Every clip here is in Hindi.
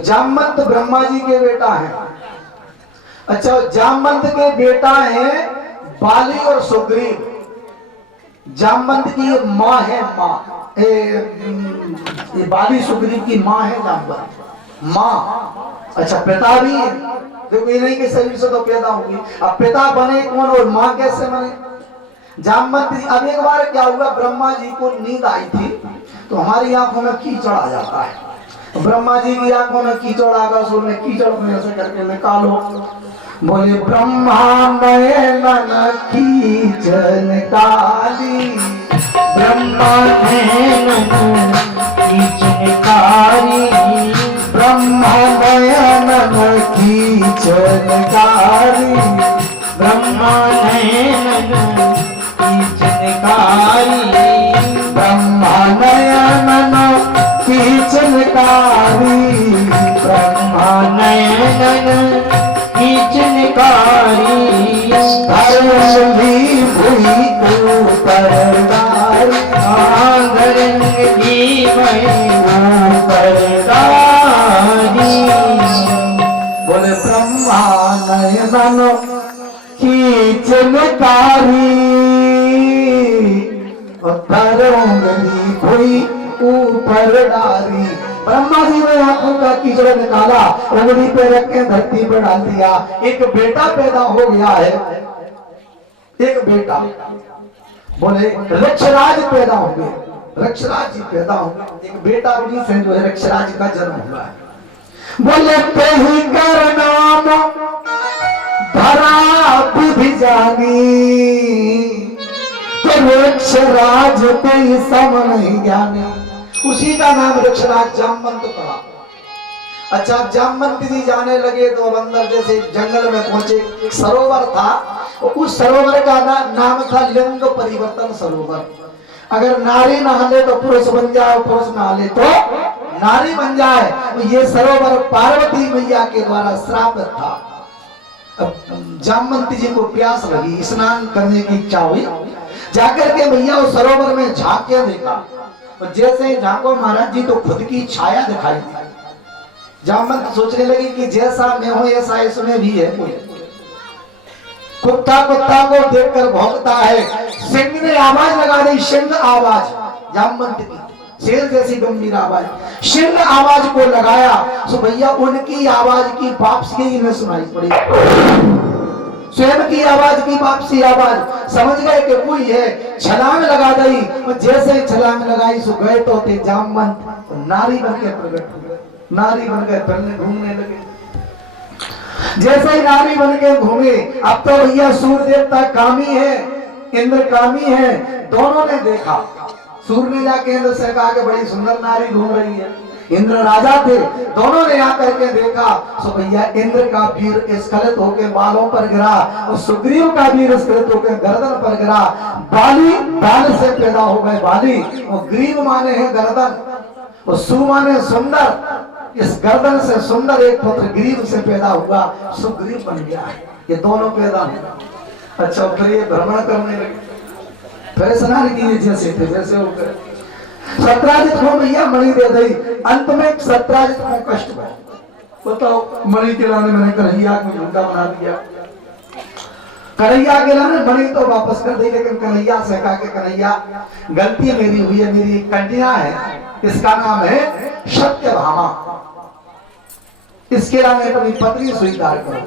जामवंत ब्रह्मा जी के बेटा है। अच्छा, जामवंत के बेटा है बाली और सुग्रीव। जामवंत की माँ है, ये बाली सुग्रीव की माँ है जामवंत माँ। अच्छा, पिता भी है। देखो ये नहीं कि शरीर से तो पैदा होगी, अब पिता बने कौन और माँ कैसे बने? जामवंत जी। अब एक बार क्या हुआ, ब्रह्मा जी को नींद आई थी तो हमारी आंखों में कीचड़ आ जाता है। तो ब्रह्मा जी की आंखों में कीचड़ आ गया, उसने कीचड़ में ऐसे करके निकालो, बोले ब्रह्मा नयन कीचड़ निकाली, ब्रह्मा नयन कीचड़ निकाली, ब्रह्मा नयन कीचड़ निकाली, ब्रह्मा नयन कीचड़ निकाली, ब्रह्मा नयन कीचड़ निकाली, ब्रह्मा नयन कीचड़ निकाली, धरणी हुई ऊपर डाली, धरणी हुई ऊपर डाली। बोले ब्रह्मा नयन कीचड़ निकाली, धरणी हुई ऊपर डाली। ब्रह्मा जी ने आंखों का कीचड़ निकाला, उंगली पे रख के धरती पर डाल दिया। एक बेटा पैदा हो गया है, एक बेटा। बोले रक्षराज पैदा हो गए, रक्षराज जी पैदा हो गए। एक बेटा उन्हीं से जो है रक्षराज का जन्म हुआ है। बोले कहीं कर नाम धरा बुद्धि जानी, तो रक्षराज कोई सम नहीं ज्ञानी। उसी का नाम रक्षराज जामवंत पड़ा। अच्छा, अब जामवंत जी जाने लगे तो अब अंदर जैसे जंगल में पहुंचे, एक सरोवर था, उस सरोवर का नाम था लिंग परिवर्तन सरोवर। अगर नारी नहा ले तो पुरुष बन जाए, पुरुष नहा ले तो नारी बन जाए। तो ये सरोवर पार्वती मैया के द्वारा श्रापित था। अब जामवंत जी को प्यास लगी, स्नान करने की इच्छा हुई, जाकर के मैया उस सरोवर में झांक के देखा। और जैसे ही झांको महाराज जी तो खुद की छाया दिखाई दी। जामवंत सोचने लगी कि जैसा मैं हूं ऐसा इसमें भी है कोई। कुत्ता कुत्ता को देखकर भौंकता है। सिंह ने आवाज लगा दी, सिंह आवाज जामवंत की, शेर जैसी गंभीर आवाज। सिंह आवाज को लगाया तो भैया उनकी आवाज की वापसी ही न सुनाई पड़ी। स्वयं की आवाज की वापसी आवाज समझ गए कि कोई है, छलांग लगा दी। और जैसे छलांग लगाई सो गए तो थे जामवंत नारी बन के प्रकट हुए, नारी बन के फिरने घूमने लगे। जैसे ही नारी बन के घूमे, अब तो भैया सूर्य देवता कामी है, इंद्र कामी है, दोनों ने देखा। सूर्य ने जाके इंद्र से कहा कि बड़ी सुंदर नारी घूम रही है। इंद्र राजा थे, दोनों ने आकर के देखा तो भैया इंद्र का वीर स्खलित होकर बालों पर गिरा और सुग्रीव का वीर स्खलित होकर गर्दन पर गिरा। बाली बाल से पैदा हो गए बाली, और ग्रीव माने हैं गर्दन, और सु माने सुंदर। इस गर्दन से सुंदर एक पुत्र ग्रीव से पैदा हुआ, सुग्रीव बन गया। ये दोनों पैदा हुए। अच्छा, फिर ये भ्रमण करने लगे, फिर स्नान किए जैसे थे वैसे होकर। सत्राजित को भैया मणि दे दी। अंत में सत्राजित को कष्ट हुआ, बताओ मणि के लाने मैंने कन्हैया को झूठा बना दिया। कन्हैया के लाने मणि तो वापस कर दी, लेकिन कन्हैया से कहा कि कन्हैया गलती मेरी हुई है, मेरी एक कन्या है, इसका नाम है सत्यभामा, इसके लाने अपनी पत्नी स्वीकार करो।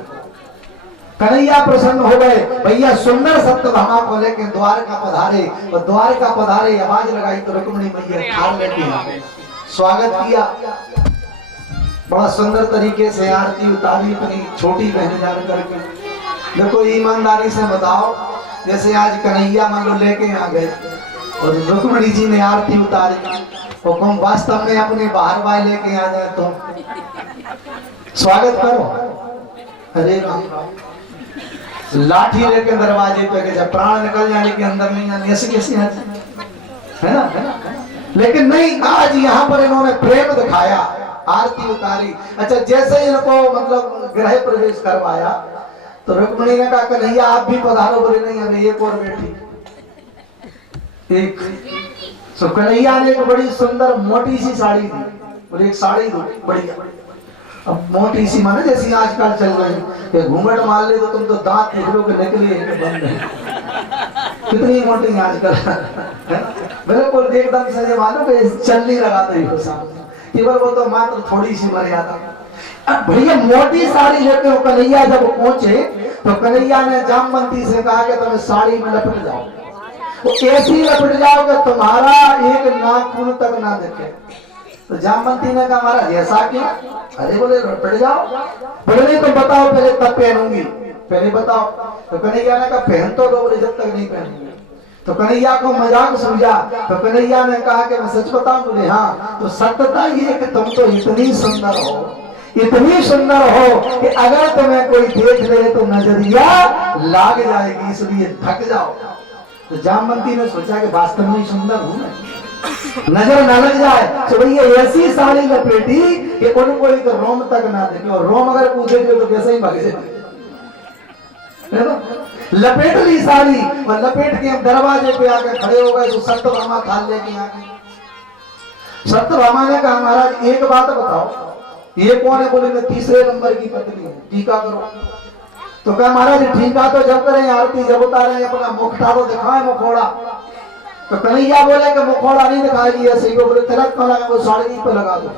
कन्हैया प्रसन्न हो गए। भैया सुंदर सत्यभामा को लेकर द्वारका पधारे, और द्वारका पधारे आवाज लगाई तो रुक्मिणी मैया ठाड़ लेके स्वागत किया। बड़ा सुंदर तरीके से आरती उतारी अपनी छोटी बहन जान करके। देखो ईमानदारी से बताओ, जैसे आज कन्हैया मान लो लेके आ गए और रुक्मिणी जी ने आरती उतारी, और कौन वास्तव में अपने बाहर वाले लेके आ जाए तो स्वागत करो। अरे लाठी लेके दरवाजे पे के जब प्राण निकल जाने के अंदर नहीं आने, ऐसे कैसे आते है ना? लेकिन नहीं, आज यहाँ पर इन्होंने प्रेम दिखाया, आरती उतारी। अच्छा, जैसे ही इनको मतलब गृह प्रवेश करवाया तो रुक्मिणी ने कहा कन्हैया आप भी पधारो। बोले नहीं, हमें एक और बेटी एक। तो कन्हैया ने एक बड़ी सुंदर मोटी सी साड़ी दी, बोले एक साड़ी दो बढ़िया। अब मोटी सी माने जैसी आजकल चल रही कि घूंघट मार ले तो तुम तो दांत निकलो के निकले कि बंद है। कितनी मोटी है आजकल। बिल्कुल एकदम से मानो कि चल नहीं लगा तो सामने केवल वो तो मात्र थोड़ी सी मर्यादा। अब भैया मोटी साड़ी लेके वो कन्हैया जब पहुंचे तो कन्हैया ने जामवंती से कहा कि तुम साड़ी में लपट जाओ, वो ऐसी लपट जाओ कि तुम्हारा एक नाखून तक ना दिखे। तो जामवंती ने कहा महाराज ऐसा क्यों? अरे बोले लपट जाओ। बोले नहीं तुम बताओ पहले तब पहनूंगी, पहले बताओ। तो कन्हैया ने कहा पहन तो लो, बोले जब तक नहीं पहनूंगी। तो कन्हैया को मजाक समझा तो कन्हैया ने कहा कि मैं सच बताऊं? बोले हाँ। तो सत्यता ये कि तुम तो इतनी सुंदर हो, इतनी सुंदर हो कि अगर तुम्हें कोई देख ले तो नजरिया लाग जाएगी, इसलिए ढक जाओ। तो जामवंती ने सोचा कि वास्तव में सुंदर हूं मैं, नजर ना लग जाए। तो भैया ऐसी साड़ी लपेटी कि उनको एक रोम तक ना देखे, और रोम अगर पूछे तो कैसे ही भाग जाए। लपेट ली साड़ी और लपेट के हम दरवाजे पे आके खड़े हो गए। तो सत्यभामा थाल लेके आ गई। सत्यभामा ने कहा महाराज एक बात बताओ, ये कौन है? बोले मैं तीसरे नंबर की पत्नी हूँ, टीका करो। तो कहा महाराज टीका तो जब करें, आरती जब उतारे, अपना मुखटा तो दिखाए मुखोड़ा। तो कन्हैया बोले कि मुखोड़ा नहीं दिखाएगी ऐसे ही। बोले तिलक में लगा, वो साड़ी पे लगा दो।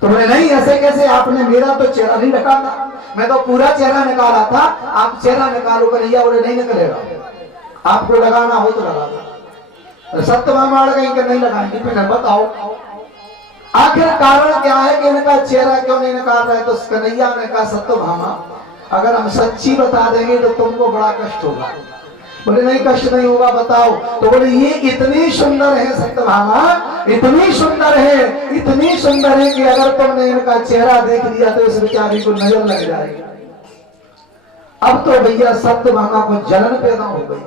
तो बोले नहीं ऐसे कैसे, आपने मेरा तो चेहरा नहीं ढका था, मैं तो पूरा चेहरा निकाला था, आप चेहरा निकालो। कन्हैया बोले नहीं निकलेगा, आपको लगाना हो तो लगा दो। सत्यभामा अड़ गई कि नहीं लगाएंगे। फिर बताओ आखिर कारण क्या है कि इनका चेहरा क्यों नहीं निकाल रहे? तो कन्हैया ने कहा सत्यभामा अगर हम सच्ची बता देंगे तो तुमको बड़ा कष्ट होगा। बोले नहीं कष्ट नहीं होगा, बताओ। तो बोले ये इतनी सुंदर है सत्यभामा, इतनी सुंदर है, इतनी सुंदर है कि अगर तुमने इनका चेहरा देख लिया तो इस बेचारी को नजर लग जाएगी। अब तो भैया सत्यभामा को जलन पैदा हो गई,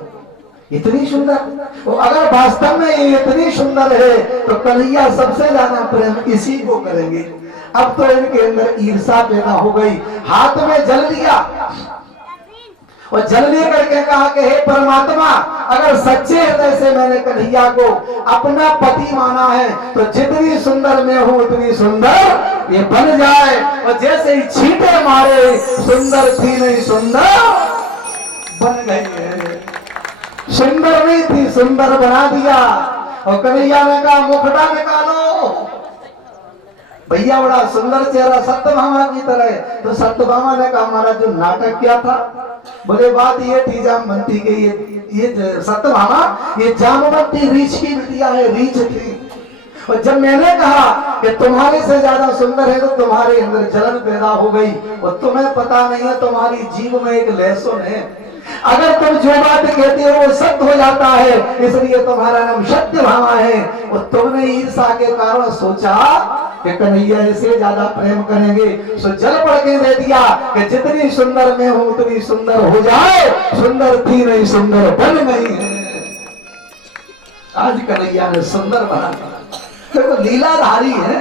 इतनी सुंदर। और अगर वास्तव में ये इतनी सुंदर है तो कन्हैया सबसे ज्यादा प्रेम इसी को करेंगे। अब तो इनके अंदर ईर्षा पैदा हो गई, हाथ में जल लिया और जलने करके कहा कि हे परमात्मा अगर सच्चे हृदय से मैंने कन्हैया को अपना पति माना है तो जितनी सुंदर मैं हूं उतनी सुंदर ये बन जाए। और जैसे ही छींटे मारे, सुंदर थी नहीं सुंदर बन गई है, सुंदर नहीं थी सुंदर बना दिया। और कन्हैया ने कहा मुखटा निकालो। भैया बड़ा सुंदर चेहरा सत्यभामा की तरह है। तो सत्यभामा ने कहा हमारा जो नाटक किया था, बोले बात ये थी जामवंती के, ये सत्यभामा ये जामवंती रीछ की बिटिया है, रीछ थी। और जब मैंने कहा कि तुम्हारे से ज्यादा सुंदर है तो तुम्हारे अंदर जलन पैदा हो गई। और तुम्हें पता नहीं है तुम्हारी जीव में एक लहसुन है, अगर तुम जो बात कहते हो वो सत्य हो जाता है, इसलिए तुम्हारा नाम सत्यभामा है। और तुमने ईर्षा के कारण सोचा कि कन्हैया इसे ज्यादा प्रेम करेंगे, सो जल पड़ के दे दिया कि जितनी सुंदर मैं हूं उतनी सुंदर हो जाए। सुंदर थी नहीं सुंदर बन गई है। आज कन्हैया ने सुंदर बना दिया। तो लीलाधारी है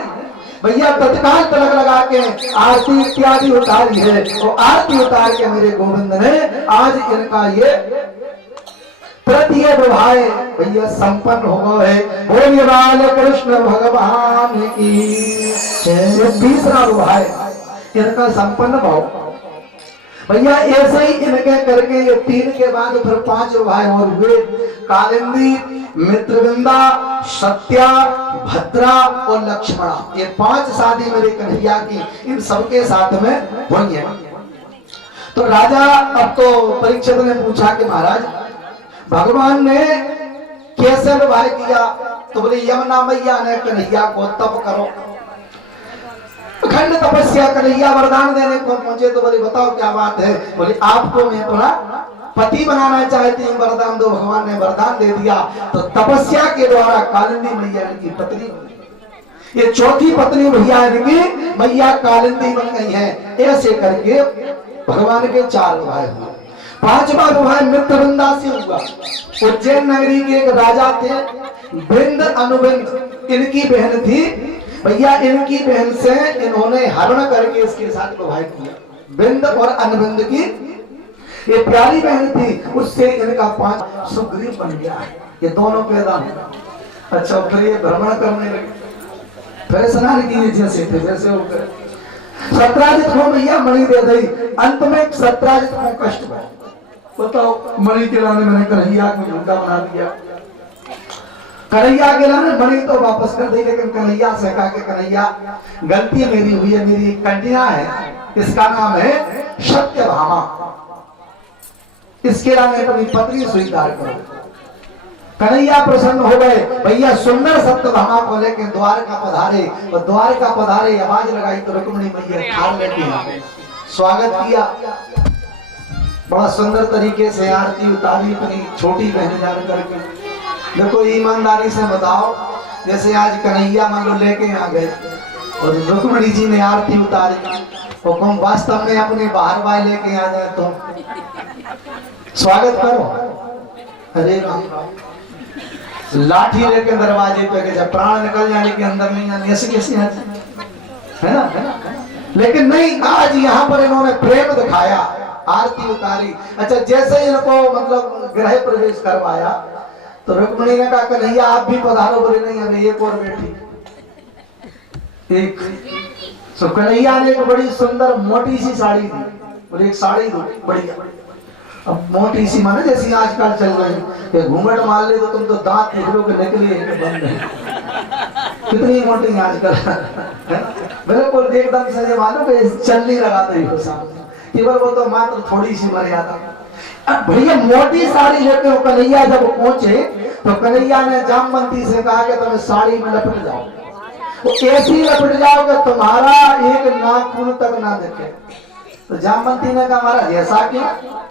भैया, तत्काल तिलक लगा के आरती इत्यादि उतारी है। और आरती उतार के मेरे गोविंद ने आज इनका ये तृतीय विवाह भैया संपन्न हो गए। बोलिए बाल कृष्ण भगवान की। तीसरा विवाह इनका संपन्न भाव भैया। ऐसे ही इनके करके ये 3 के बाद फिर 5 विवाह और हुए। कालिंदी, मित्रविंदा, सत्या, भद्रा और लक्ष्मणा, ये 5 शादी मेरे कन्हैया की, इन सबके साथ में हुई है। तो राजा अब तो परीक्षित ने पूछा कि महाराज भगवान ने कैसे विवाह किया? तो बोले यमुना मैया ने कन्हैया को तप करो, अखंड तपस्या कन्हैया वरदान देने को पहुंचे। तो बोले बताओ क्या बात है? बोले आपको मैं अपना पति बनाना चाहती हूँ, वरदान दो। भगवान ने वरदान दे दिया। तो तपस्या के द्वारा कालिंदी मैया इनकी पत्नी बनी। ये चौथी पत्नी भैया इनकी मैया कालिंदी बन गई है। ऐसे करके भगवान के 4 विवाह हुए। 5वां विवाह मित्रविंदा से हुआ। उज्जैन नगरी के एक राजा थे, बिंद अनुबिंद इनकी बहन थी भैया। इनकी बहन से इन्होंने हरण करके इसके साथ विवाह किया। बिंद और अनुबिंद की ये प्यारी बहन थी, उससे इनका 5 सुग्रीव बन गया है। ये दोनों पैदा हुए। अच्छा फिर ये भ्रमण करने लगे, फिर स्नान किए जैसे थे वैसे होकर। सत्राजित को भैया मणि दे दी। अंत में सत्राजित को कष्ट हुआ। बताओ मणि के लाने मैंने कन्हैया को झूठा बना दिया। कन्हैया के लाने मणि तो वापस कर दी, लेकिन कन्हैया से कहा कि कन्हैया गलती मेरी हुई है, मेरी एक कन्या है, इसका नाम है सत्यभामा, इसके लाने अपनी पत्नी स्वीकार करो। कन्हैया प्रसन्न हो गए। भैया सुंदर सत्यभामा को लेकर द्वारका पधारे, और द्वारका पधारे आवाज लगाई तो रुक्मिणी मैया थाल लेके आ गए, स्वागत किया। बड़ा सुंदर तरीके से आरती उतारी अपनी छोटी बहन जान करके। देखो ईमानदारी से बताओ, जैसे आज कन्हैया मान लो लेके आ गए और रुक्मिणी जी ने आरती उतारी, और कौन वास्तव में अपने बाहर वाले लेके आ जाए तो स्वागत करो। अरे राम, लाठी लेके दरवाजे पे के जब प्राण निकल जाने के अंदर नहीं आने, ऐसे कैसे आते है ना? लेकिन नहीं, आज यहाँ पर इन्होंने प्रेम दिखाया, आरती उतारी। अच्छा, जैसे इनको मतलब गृह प्रवेश करवाया तो रुक्मिणी ने कहा कन्हैया आप भी पधारो। बोले नहीं, हमें एक और बेटी एक। तो कन्हैया ने एक बड़ी सुंदर मोटी सी साड़ी दी। बोले एक साड़ी दो बढ़िया। अब मोटी सी माने जैसी आजकल चल रही, घूंघट मार ले तो तुम तो दांत निकलो के निकले बंद है। कितनी मोटी आजकल बिल्कुल एकदम से मानो कि चलनी लगा दे सामने, केवल वो तो मात्र थोड़ी सी मर्यादा। अब भैया मोटी साड़ी लेके वो कन्हैया जब पहुंचे तो कन्हैया ने जामवंती से कहा कि तुम साड़ी में लपट जाओ, वो ऐसी लपट जाओ कि तुम्हारा एक नाखून तक ना दिखे। तो जामवंती ने कहा महाराज ऐसा क्यों?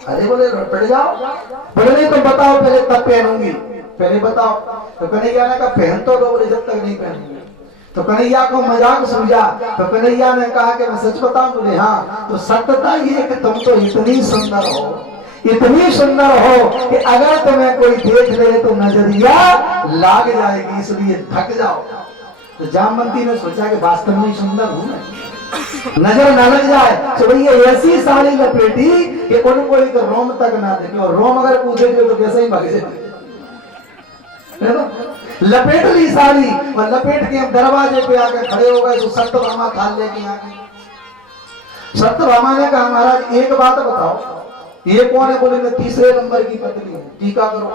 अरे बोले लपट जाओ। बोले नहीं तो बताओ पहले तब पहनूंगी, पहले बताओ। तो कन्हैया ने कहा पहन तो लो। बोले जब तक नहीं पहनूंगी। तो कन्हैया को मजाक समझा। तो कन्हैया ने कहा कि मैं सच बताऊं? बोले हाँ। तो सत्यता ये कि तुम तो इतनी सुंदर हो, इतनी सुंदर हो कि अगर तुम्हें कोई देख ले तो नजरिया लाग जाएगी, इसलिए ढक जाओ। तो जामवंती ने सोचा कि वास्तव में सुंदर हूं मैं, नजर ना लग जाए। तो भैया ऐसी साड़ी लपेटी कि उनको एक रोम तक ना देखे, और रोम अगर पूछे तो कैसे ही भाग जाए। लपेट ली साड़ी, और लपेट के हम दरवाजे पे आकर खड़े हो गए। तो सत्यभामा थाल लेके आ गई। सत्यभामा ने कहा महाराज एक बात बताओ, ये कौन है? बोले मैं तीसरे नंबर की पत्नी हूँ, टीका करो।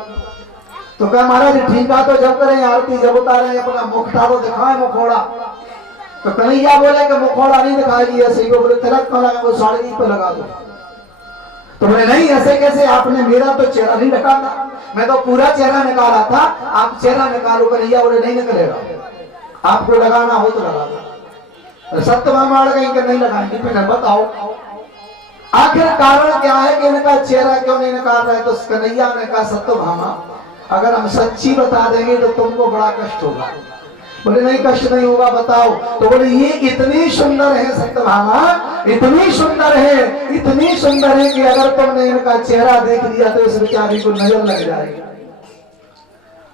तो कहा महाराज टीका तो जब करें, आरती जब उतारे, अपना मुखटा तो दिखाए मुखोड़ा। तो कन्हैया बोले कि मुखोड़ा नहीं दिखाएगी ऐसे ही। बोले तिलक कहाँ लगा? वो साड़ी पे लगा दो। तो बोले नहीं ऐसे कैसे, आपने मेरा तो चेहरा नहीं ढका था, मैं तो पूरा चेहरा निकाला था, आप चेहरा निकालो। कन्हैया बोले नहीं निकलेगा, आपको लगाना हो तो लगा दो। सत्यभामा लगाएंगे नहीं लगाएंगे, फिर बताओ आखिर कारण क्या है कि इनका चेहरा क्यों नहीं निकाल रहे? तो कन्हैया ने कहा सत्यभामा अगर हम सच्ची बता देंगे तो तुमको बड़ा कष्ट होगा। बोले नहीं कष्ट नहीं होगा, बताओ। तो बोले ये इतनी सुंदर है सत्यभामा, इतनी सुंदर है, इतनी सुंदर है कि अगर तुमने इनका चेहरा देख लिया तो इस बेचारी को नजर लग जाएगी।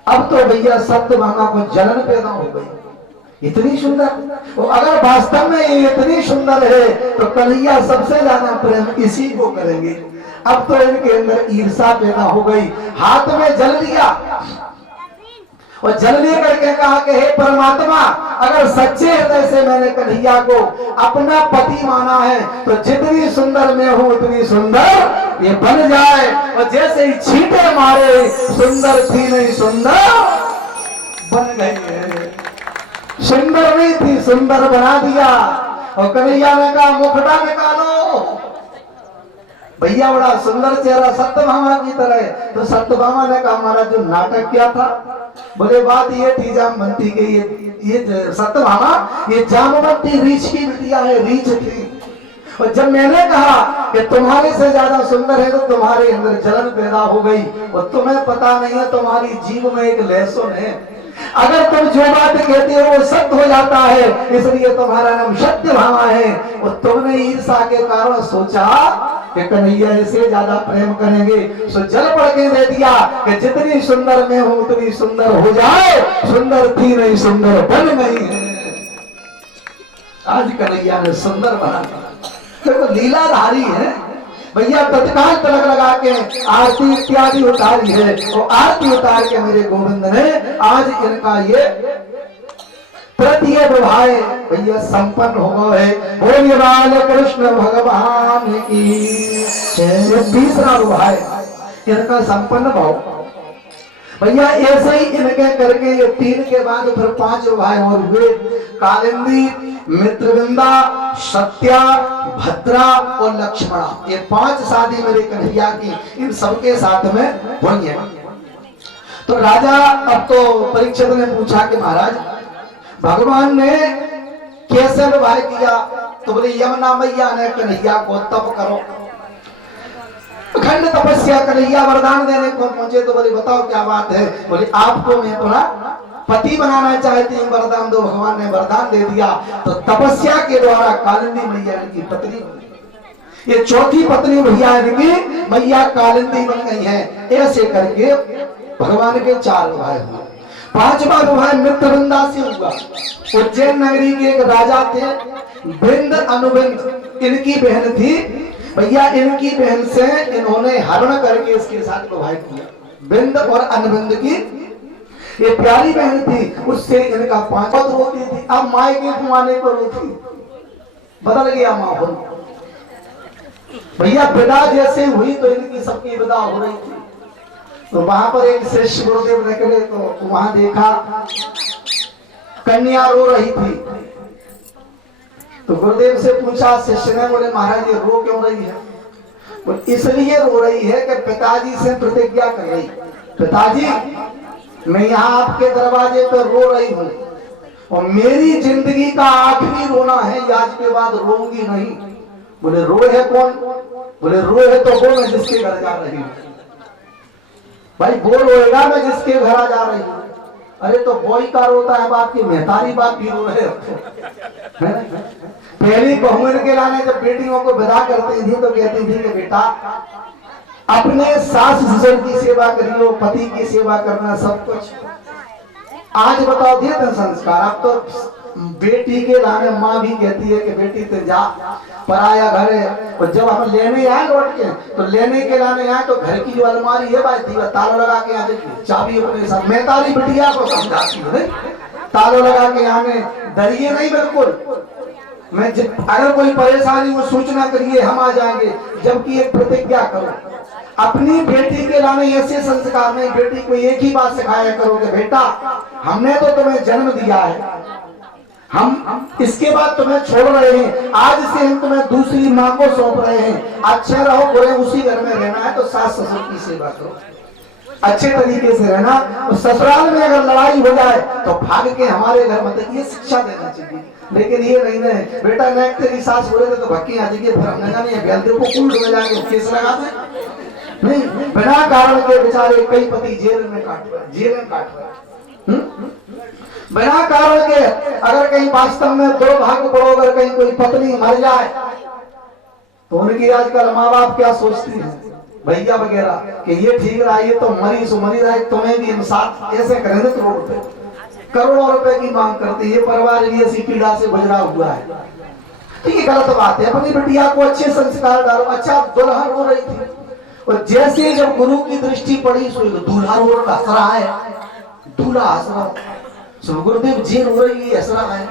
अब तो भैया सत्यभामा को जलन पैदा हो गई, इतनी सुंदर। और अगर वास्तव में ये इतनी सुंदर है तो कन्हैया सबसे ज्यादा प्रेम इसी को करेंगे। अब तो इनके अंदर ईर्षा पैदा हो गई। हाथ में जल लिया और जल लेकर के कहा कि हे परमात्मा, अगर सच्चे हृदय से मैंने कन्हैया को अपना पति माना है तो जितनी सुंदर मैं हूं उतनी सुंदर ये बन जाए। और जैसे ही छींटे मारे, सुंदर थी नहीं सुंदर बन गई। सुंदर नहीं थी सुंदर बना दिया। और कन्हैया ने कहा मुखड़ा निकालो। भैया बड़ा सुंदर चेहरा सत्यभामा की तरह। तो सत्यभामा ने कहा हमारा जो नाटक क्या था? बोले बात ये थी जामवंती के, ये सत्यभामा ये जामवंती रीछ की बिटिया है, रीछ थी। और जब मैंने कहा कि तुम्हारे से ज्यादा सुंदर है तो तुम्हारे अंदर जलन पैदा हो गई। और तुम्हें पता नहीं है तुम्हारी जीव में एक लहसुन है, अगर तुम जो बात कहते हो वो सत्य हो जाता है, इसलिए तुम्हारा नाम सत्यभामा है। और तुमने ईर्षा के कारण सोचा कि कन्हैया इसे ज्यादा प्रेम करेंगे, सो जल पड़ के दे दिया कि जितनी सुंदर मैं हूं उतनी सुंदर हो जाए। सुंदर थी नहीं सुंदर बन गई है। आज कन्हैया ने सुंदर बना दिया। तो लीलाधारी है भैया। तत्काल तिलक लगा के आरती इत्यादि उतारी है। और आरती उतार के मेरे गोविंद ने आज इनका ये तृतीय विवाह भैया संपन्न हो गए। बोलिए बाल कृष्ण भगवान की। ये तीसरा विवाह इनका संपन्न भाव भैया। ऐसे ही इनके करके ये 3 के बाद फिर 5 विवाह और हुए। कालिंदी, मित्रविंदा, सत्या, भद्रा और लक्ष्मणा, ये 5 शादी मेरे कन्हैया की इन सबके साथ में हुई है। तो राजा अब तो परीक्षित ने पूछा कि महाराज भगवान ने कैसे विवाह किया? तो बोले यमुना मैया ने कन्हैया को तप करो, अखंड तपस्या कन्हैया वरदान देने को पहुंचे। तो बोले बताओ क्या बात है? बोले आपको मैं अपना पति बनाना चाहती हूँ, वरदान दो। भगवान ने वरदान दे दिया। तो तपस्या के द्वारा कालिंदी मैया इनकी पत्नी बनी। ये चौथी पत्नी भैया इनकी मैया कालिंदी बन गई है। ऐसे करके भगवान के 4 विवाह हुए। 5वां विवाह मित्रविंदा से हुआ। उज्जैन नगरी के एक राजा थे बिंद अनुबिंद, इनकी बहन थी भैया। इनकी बहन से इन्होंने हरण करके इसके साथ विवाह किया। बिंद और अनुबिंद की ये प्यारी बहन थी, उससे इनका 5 रोती थी। अब माए के कुमाने को रोती, बदल गया माहौल भैया। विदा जैसे हुई तो इनकी सबकी विदा हो रही थी। तो वहां पर एक शिष्य गुरुदेव निकले तो वहां देखा कन्या रो रही थी। तो गुरुदेव से पूछा शिष्य ने, बोले महाराज ये रो क्यों रही है? बोले इसलिए रो रही है कि पिताजी से प्रतिज्ञा कर रही। पिताजी मैं यहाँ आपके दरवाजे पर रो रही हूँ और मेरी जिंदगी का आखिरी रोना है, आज के बाद रोऊंगी नहीं। बोले रो है कौन? बोले रो है तो वो मैं जिसके घर जा रही हूँ। भाई वो रोएगा मैं जिसके घर जा रही हूँ। अरे तो बॉय का रोता है बाप की, मेहतारी बाप भी रो रहे हो। पहली बहुएं के लाने जब बेटियों को विदा करती थी तो कहती थी कि बेटा अपने सास ससुर की सेवा करियो, पति की सेवा करना सब कुछ। आज बताओ दिए थे संस्कार। अब तो बेटी के लाने माँ भी कहती है कि बेटी तो जा पराया घर है। और जब हम लेने आए लौट के तो लेने के लाने आए तो घर की जो अलमारी है भाई ताला लगा के यहाँ देखिए, चाबी अपने साथ। मैं तारी बिटिया को समझाती हूँ ताला लगा के यहाँ में डरिए नहीं बिल्कुल। मैं अगर कोई परेशानी हो सूचना करिए, हम आ जाएंगे। जबकि एक प्रतिज्ञा करो अपनी बेटी के लाने ऐसे संस्कार नहीं। बेटी को एक ही बात सिखाया करो कि बेटा हमने तो तुम्हें जन्म दिया है, हम इसके बाद तुम्हें छोड़ रहे हैं, आज से हम तुम्हें दूसरी माँ को सौंप रहे हैं। अच्छे रहो बुरे उसी घर में रहना है तो सास ससुर की सेवा करो, अच्छे तरीके से रहना। और ससुराल में अगर लड़ाई हो जाए तो भाग के हमारे घर मत, ये शिक्षा देना चाहिए। लेकिन ये नहीं है बेटा मैं तेरी सास बोले तो भक्की आ जाएगी, फिर हमने जानी है बेलदेव को कुल में जाके केस लगा दे। नहीं, बिना कारण के बेचारे कई पति जेल में काट रहे। बिना कारण के अगर कहीं वास्तव में दुर्भाग्य पड़ो, अगर कहीं कोई पत्नी मर जाए तो उनकी आजकल माँ बाप क्या सोचती है भैया वगैरह कि ये ठीक रहा, ये तो मरी सो मरी रहा, तुम्हें भी हम साथ ऐसे करेंगे। करोड़ों रुपए की मांग करती है। ये परिवार भी ऐसी पीड़ा से गुजरा हुआ है। तो ये गलत बात है। अपनी बिटिया को अच्छे संस्कार डालो। अच्छा दुल्हन रो रही थी और जैसे जब गुरु की दृष्टि पड़ी सो दूल्हा रो हंस रहा है, दूल्हा हंस रहा है। सो गुरुदेव जी रो रही है, हंस रहा है।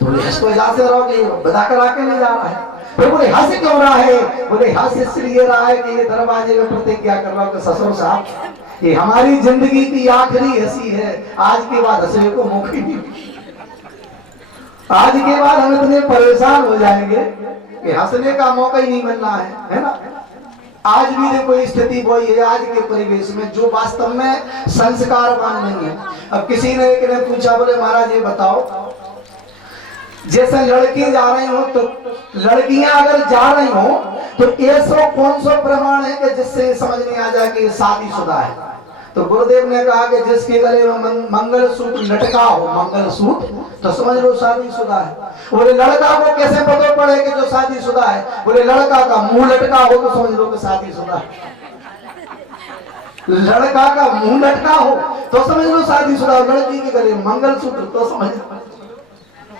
तो इसको यहाँ से रहोगे बता कर आके नहीं जा रहा है। फिर बोले हंस क्यों रहा है? बोले हंस इसलिए रहा है कि ये दरवाजे में प्रतिज्ञा कर रहा हूँ ससुर साहब ये हमारी जिंदगी की आखिरी हंसी है, आज के बाद हंसने को मौका नहीं। आज के बाद हम इतने परेशान हो जाएंगे कि हंसने का मौका ही नहीं मिलना है ना। आज भी देखो स्थिति वही है आज के परिवेश में, जो वास्तव में संस्कारवान नहीं है। अब किसी ने एक ने पूछा, बोले महाराज ये बताओ जैसे लड़की जा रही हो तो लड़कियां अगर जा रही हो तो ऐसा कौन सा प्रमाण है कि जिससे समझ में आ जाए कि शादीशुदा है? तो गुरुदेव ने कहा कि जिसके गले में मंगलसूत्र लटका हो, मंगलसूत्र, तो समझ लो शादीशुदा है। बोले लड़का को कैसे पता पड़े कि जो शादीशुदा है? बोले लड़का का मुंह लटका हो तो समझ लो कि शादीशुदा है। लड़का का मुंह लटका हो तो समझ लो शादीशुदा, लड़की के गले मंगलसूत्र तो समझ लो।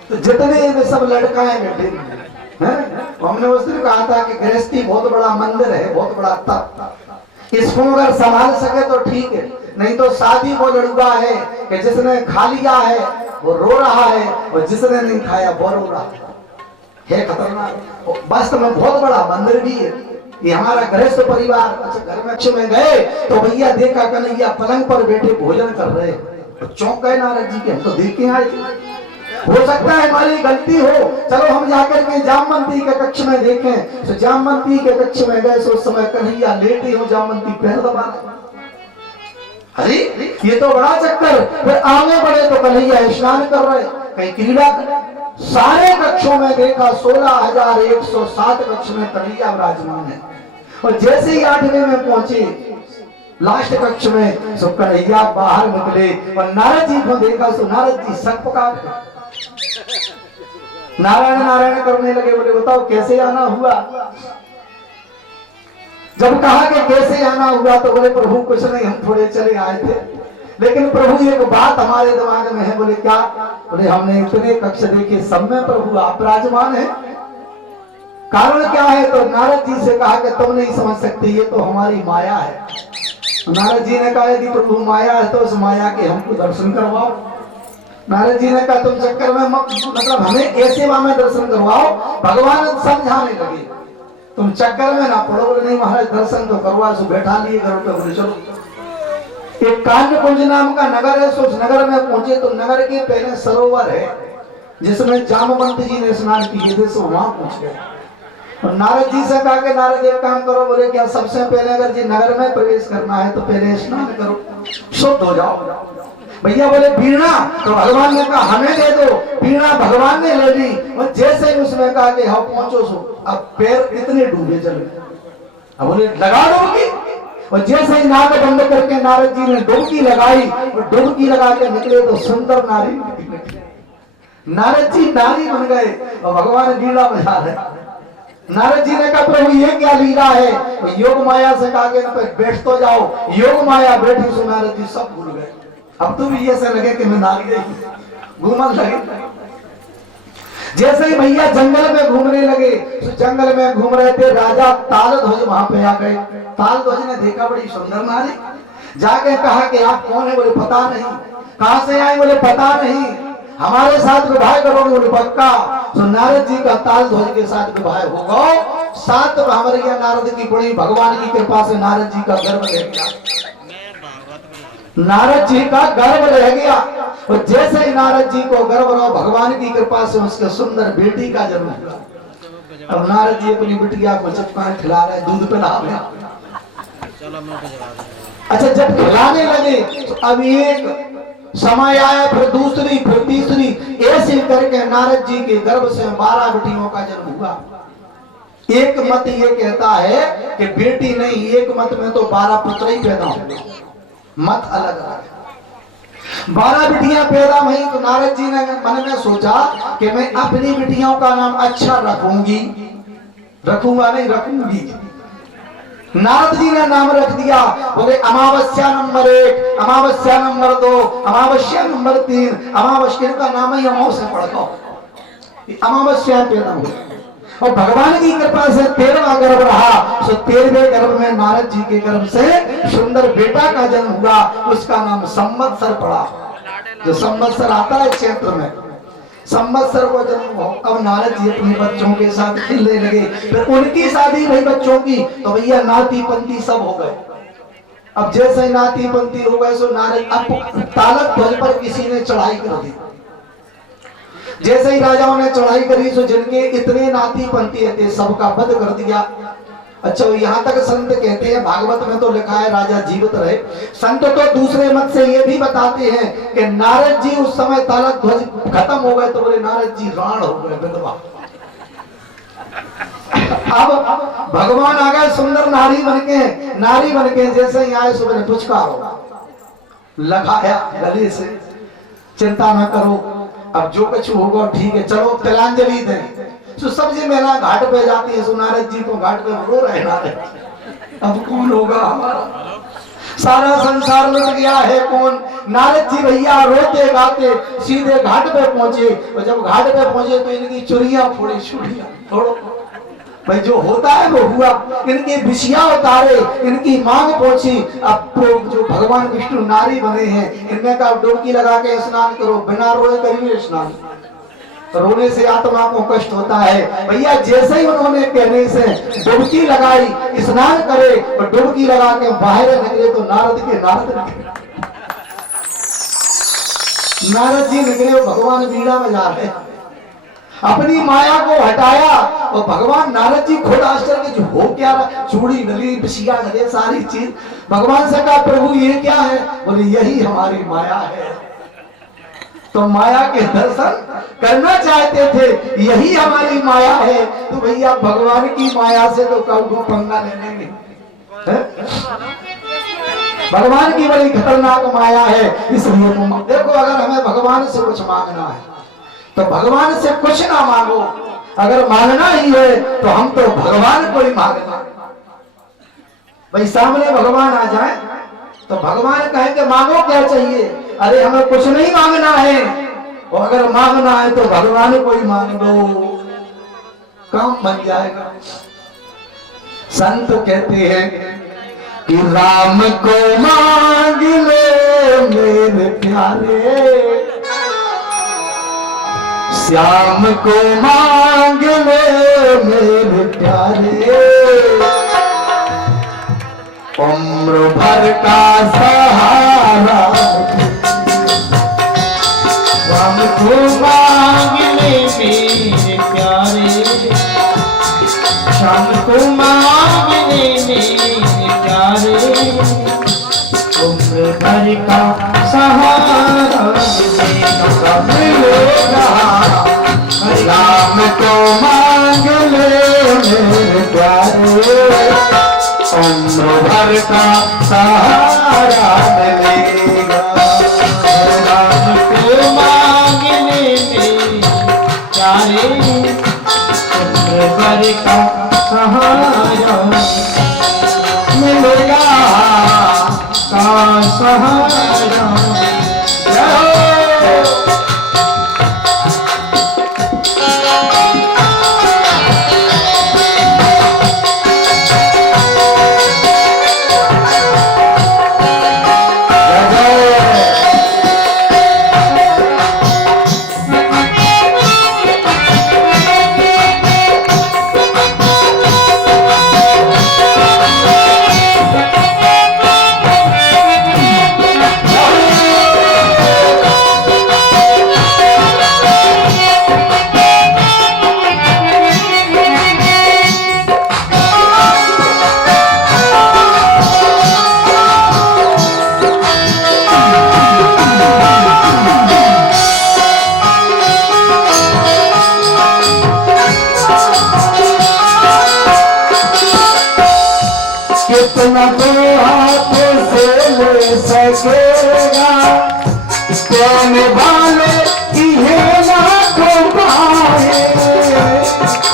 तो जितने में सब लड़काएं बैठे हैं, हमने उस दिन कहा था कि गृहस्थी बहुत बड़ा मंदिर है, बहुत बड़ा तप, इसको अगर संभाल सके तो ठीक है, नहीं तो शादी वो लड़का है कि जिसने खा लिया है वो रो रहा है, और जिसने नहीं खाया वो रो रहा है खतरनाक। वास्तव में बहुत बड़ा मंदिर भी है ये हमारा गृहस्थ परिवार। अच्छा घर में अच्छे में गए तो भैया देखा कन्हैया पलंग पर बैठे भोजन कर रहे, तो चौंक गए नारद जी के, हम तो देख के आए थे, हो सकता है हमारी गलती हो, चलो हम जाकर के जामवंती के कक्ष में देखें। तो जामवंती के कक्ष में गए, उस समय कन्हैया लेटे हो, जामवंती पैर दबा रहे। अरे ये तो बड़ा चक्कर। फिर आगे बढ़े तो कन्हैया स्नान कर रहे, कहीं क्रीड़ा कर। सारे कक्षों में देखा 16,107 कक्ष में कन्हैया विराजमान है। और जैसे ही 8वें में पहुंचे लास्ट कक्ष में, तो कन्हैया बाहर निकले और नारद जी को देखा। तो नारद जी सक पका नारायण नारायण करने लगे। बोले बताओ कैसे आना हुआ? जब कहा कि कैसे आना हुआ तो बोले प्रभु कुछ नहीं, हम थोड़े चले आए थे, लेकिन प्रभु एक बात हमारे दिमाग में है। बोले क्या? बोले हमने इतने कक्ष देखे, सब में प्रभु आप विराजमान है, कारण क्या है? तो नारद जी से कहा कि तुम नहीं समझ सकते, ये तो हमारी माया है। नारद जी ने कहा यदि प्रभु माया है तो उस माया के हमको दर्शन करवाओ। नारद जी ने कहा तुम चक्कर में मतलब हमें ऐसे में दर्शन करवाओ। भगवान समझाने लगे तुम चक्कर में ना पड़ो। बोले नहीं महाराज दर्शन तो करवा। सो बैठा लिए घर पे। बोले चलो एक कान्यकुंज नाम का नगर है, सो उस नगर में पहुंचे तो नगर के पहले सरोवर है जिसमें जामवंत जी ने स्नान किए थे, सो वहां पहुंच गए। और नारद जी से कहा कि नारद एक काम करो। बोले क्या? सबसे पहले अगर जी नगर में प्रवेश करना है तो पहले स्नान करो, शुद्ध हो जाओ। भैया बोले वीणा? तो भगवान ने कहा हमें दे दो। वीणा भगवान ने ले ली और जैसे ही उसने कहा कि हाँ पहुंचो, सो अब पैर इतने डूबे चले। अब बोले लगा डुबकी। और जैसे ही नाक बंद करके नारद जी ने डुबकी लगाई और डुबकी लगा के निकले तो सुंदर नारी, नारद जी नारी बन गए और भगवान वीणा बजा रहे। नारद जी ने कहा प्रभु ये क्या लीला है? तो योग माया से कहा कि बैठ तो जाओ। योग माया बैठी, सो नारद जी सब भूल गए। अब तो भी ऐसे लगे कि मैं नारी गई, घूमने लगे। जैसे ही भैया जंगल में घूमने लगे, तो जंगल में घूम रहे थे, राजा तालध्वज वहां पे आ गए। तालध्वज ने देखा बड़ी सुंदर नारी, जाके कहा कि आप कौन है? बोले पता नहीं। कहां से आए? बोले पता नहीं। हमारे साथ विवाह करो? बोले पक्का। तो नारद जी का तालध्वज के साथ विवाह होगा। सात भामरिया नारद की पड़ी, भगवान की कृपा से नारद जी का गर्भ ले गया। नारद जी का गर्भ रह गया और जैसे ही नारद जी को गर्भ रहा, भगवान की कृपा से उसके सुंदर बेटी का जन्म हुआ। अब नारद जी अपनी बिटिया को चपका खिला रहे, दूध पिला रहे। अच्छा जब खिलाने लगे तो अब एक समय आया, फिर दूसरी, फिर तीसरी, ऐसे करके नारद जी के गर्भ से 12 बेटियों का जन्म हुआ। एक मत ये कहता है कि बेटी नहीं, एक मत में तो 12 पुत्र ही पैदा होंगे, मत अलग अलग। 12 बिटियां पैदा हुई तो नारद जी ने मन में सोचा कि मैं अपनी बिटियों का नाम अच्छा रखूंगी, रखूंगा नहीं रखूंगी। नारद जी ने नाम रख दिया। बोले अमावस्या नंबर 1, अमावस्या नंबर 2, अमावस्या नंबर 3। अमावस्या का नाम ही अमावस्या पड़ता, अमावस्या पैदा हुई। और भगवान की कृपा से 13वां गर्भ रहा। तो 13वें गर्भ में नारद जी के गर्भ से सुंदर बेटा का जन्म हुआ, उसका नाम संवत्सर पड़ा। जो संवत्सर आता है क्षेत्र में, संवत्सर को जन्म हो। अब नारद जी अपने बच्चों के साथ खेलने लगे। फिर उनकी शादी हुई बच्चों की, तो भैया नाती पंती सब हो गए। अब जैसे नाती पंती हो गए, सो नारद अब तालध्वज पर किसी ने चढ़ाई कर दी। जैसे ही राजाओं ने चढ़ाई करी, तो जिनके इतने नाती पंती थे सबका वध कर दिया। अच्छा यहाँ तक संत कहते हैं, भागवत में तो लिखा है राजा जीवित रहे। संत तो दूसरे मत से ये भी बताते हैं कि नारद जी उस समय तालध्वज खत्म हो गए तो बोले नारद जी राण हो गए, विधवा। अब भगवान आ गए सुंदर नारी बनके जैसे ही आए, सुबह पुचकारो लगाया गले से, चिंता न करो, अब जो कुछ होगा ठीक है, चलो तिलांजलि दें। तो सबसे महिला घाट पे जाती है, सो नारद जी को घाट पे रो रहे नारद, अब कौन होगा हमारा, सारा संसार लुट गया है कौन। नारद जी भैया रोते गाते सीधे घाट पे पहुंचे। और जब घाट पे पहुंचे तो इनकी चुरियां फोड़ी, चूड़ियां फोड़ो, भाई जो होता है वो हुआ। इनके विषया उतारे, इनकी मांग पहुंची। अब तो जो भगवान विष्णु नारी बने हैं, इनमें का डुबकी लगा के स्नान करो, बिना रोए करिए स्नान। रोने से आत्मा को कष्ट होता है। भैया जैसे ही उन्होंने कहने से डुबकी लगाई, स्नान करे और डुबकी लगा के बाहर निकले तो नारद जी निकले। भगवान वीणा में जा रहे, अपनी माया को हटाया और भगवान नारद जी खुद आश्चर्य जो हो क्या रहा, चूड़ी नली बिछिया नले सारी चीज। भगवान से कहा प्रभु ये क्या है? बोले यही हमारी माया है। तो माया के दर्शन करना चाहते थे, यही हमारी माया है। तो भैया भगवान की माया से तो कब पंगा लेने में, भगवान की बड़ी खतरनाक माया है। इसलिए देखो अगर हमें भगवान से कुछ मांगना है तो भगवान से कुछ ना मांगो। अगर मांगना ही है तो हम तो भगवान को ही मांगना। भाई सामने भगवान आ जाए तो भगवान कहे कि मांगो क्या चाहिए? अरे हमें कुछ नहीं मांगना है, और अगर मांगना है तो भगवान को ही मांग दो, काम बन जाएगा। संत कहते हैं कि राम को मांग ले मेरे प्यारे, श्याम को मांग ले मेरे प्यारे, उम्र भर का सहारा। राम को मांग ले मेरे प्यारे, श्याम को मांग ले मेरे प्यारे, उम्र भर का सहारा मिलेगा। राम को मांग ले मेरे प्यारे, उम्र भर का सहारा मिलेगा। राम को मांग ले मेरे प्यारे, उम्र भर का सहारा मिलेगा, का सहारा। कितना तो हाथ से ले सकेगा, देने वाले की है लाखों पाए।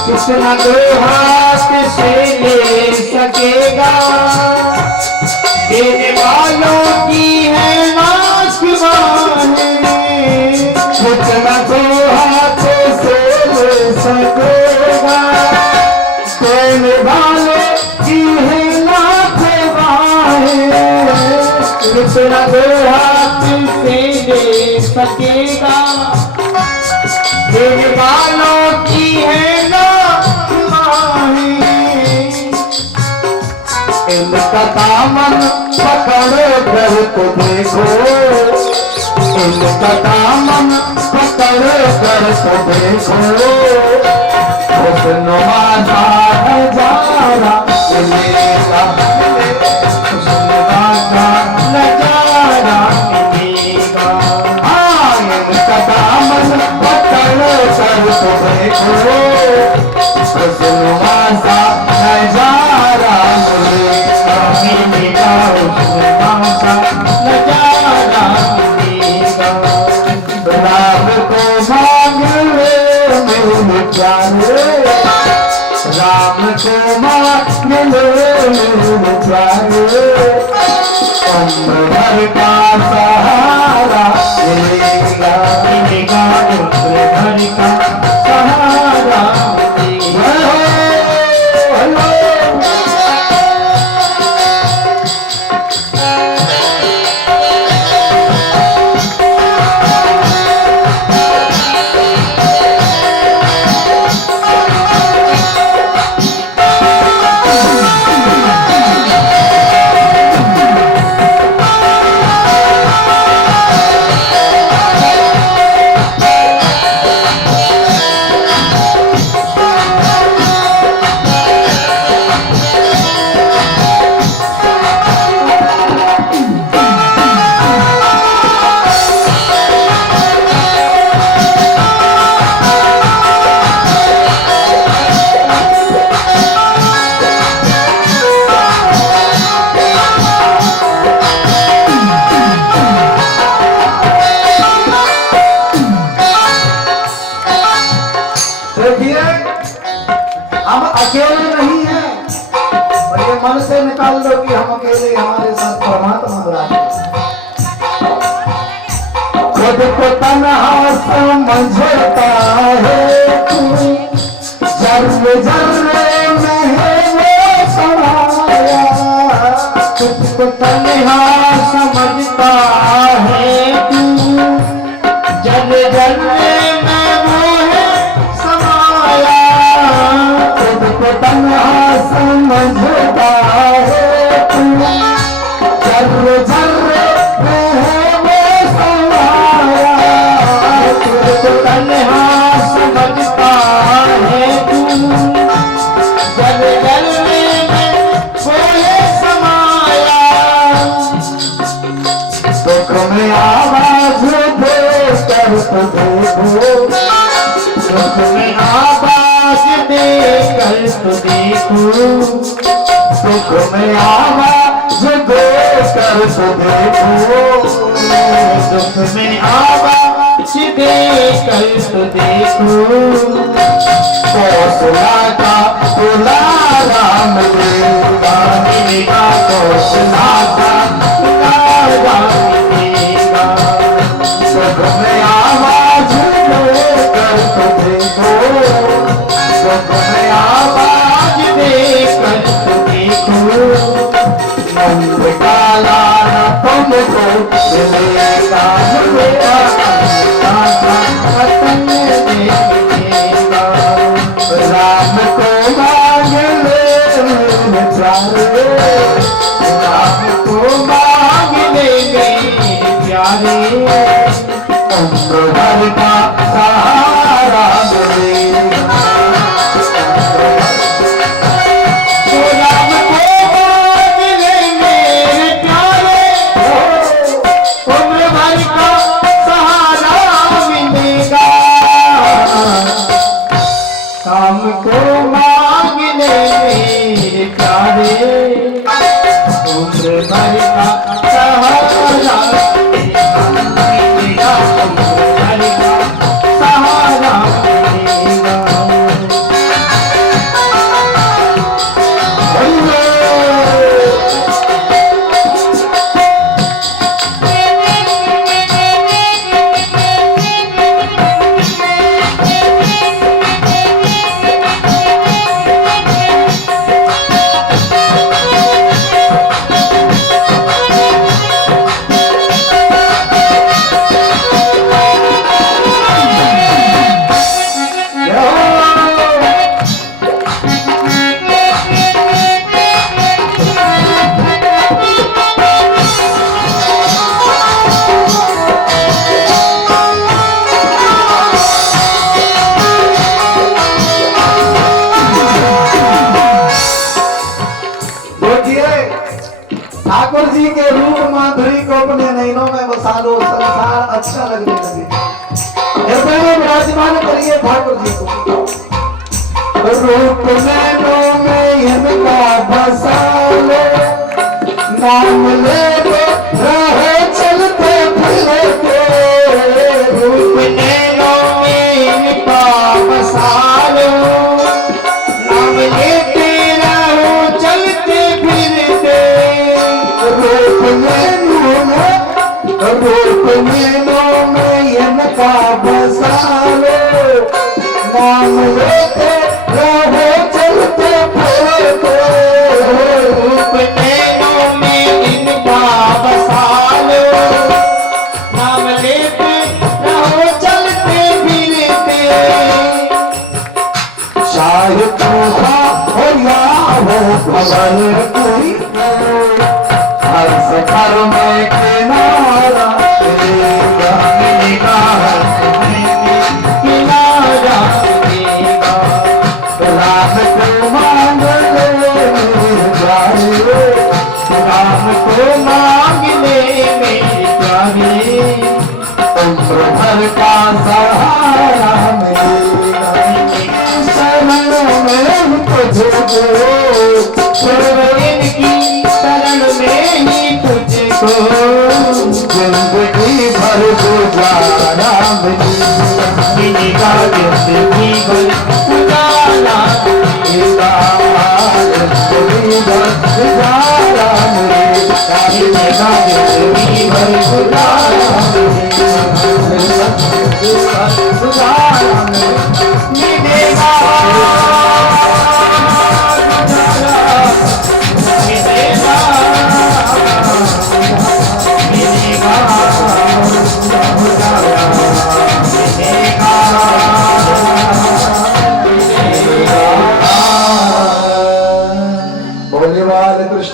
कितना तो हाथ से ले सकेगा, देने वालों की है नाश बाहें। कितना तो हाथ से ले सकेगा, देने वाले की है कितना दो हाथ से ले सकेगा, देने वालों की है ना इनका दामन पकड़ कर तो देखो, इनका दामन पकड़ कर तो देखो, हुस्न वाला नजारा मिलेगा, हुस्न वाला नजारा मिलेगा। हाँ इनका दामन पकड़ कर तो देखो, हुस्न वाला नजारा मिलेगा, मिलेगा हुस्न वाला नजारा मिलेगा। राम को मांग ले मेरे प्यारे, राम को मांग ले मेरे प्यारे, उम्र भर का सहारा मिलेगा, मिलेगा उम्र भर का सहारा मिलेगा। अकेले नहीं है, और ये मन से निकाल दो कि हम अकेले, हमारे साथ परमात्मा विराजमान। खुद को तन्हा समझता है तू, जर्रे जर्रे में है वो समाया। खुद को तन्हा समझता है तू, जर्रे जर्रे में वो है समाया। खुद को तन्हा समझता है तू, जर्रे जर्रे में है वो समाया। खुद को तन्हा समझता है तू, जर्रे जर्रे में वो है समाया। दुख में आवाज देकर तो देखो, दुख में आवाज देकर तो देखो, दुख में आवाज देकर तो देखो। दुख में आवाज देकर तो देखो। कौशला का दुलारा मिलेगा, मिलेगा कौशला का दुलारा मिलेगा। दुख में आवाज देकर तो देखो, दुख में आवाज देकर तो देखो। नंद का लाना तुमको मिलेगा, मिलेगा वतन देखेगा। राम को मांग ले चारे, राम को मांग ले मेरे प्यारे। उम्र भर का सहारा मिलेगा। तो राम को मांग ले मेरे प्यारे, उम्र भर का सहारा मिलेगा। राम को मांग ले मेरे प्यारे, उम्र भर का सहारा मिलेगा। उम्र भर का सहारा मिलेगा। ठाकुर जी के रूप माधुरी को अपने नैनों में बसा लो, संसार अच्छा लगने लगे। हृदय में विराजमान करिए ठाकुर जी को। रूप नैनों में इनका बसा लो, नाम ले लो रहे चलते फिरते। रूप नैनों में इनका बसा लो, नाम लेते रहो चलते फिरते। रूप नैनों में इनका बसा लो, नाम लेते रहो चलते फिरते। रूप नैनों में इनका बसा लो, नाम लेते रहो चलते फिरते। चाहे तूफा हो या हो खबर कोई, हर सफर में किनारा मिलेगा, मिलेगा हर समय में किनारा मिलेगा। राम को मांग ले जाए, राम को मांग ले मेरे प्यारे, उम्र भर का सहारा मिलेगा। शरण में तुझको, इनकी शरण में ही तुझको जिंदगी भर गुजारा मिलेगा। मिलेगा। जिंदगी भर उजाला मिलेगा।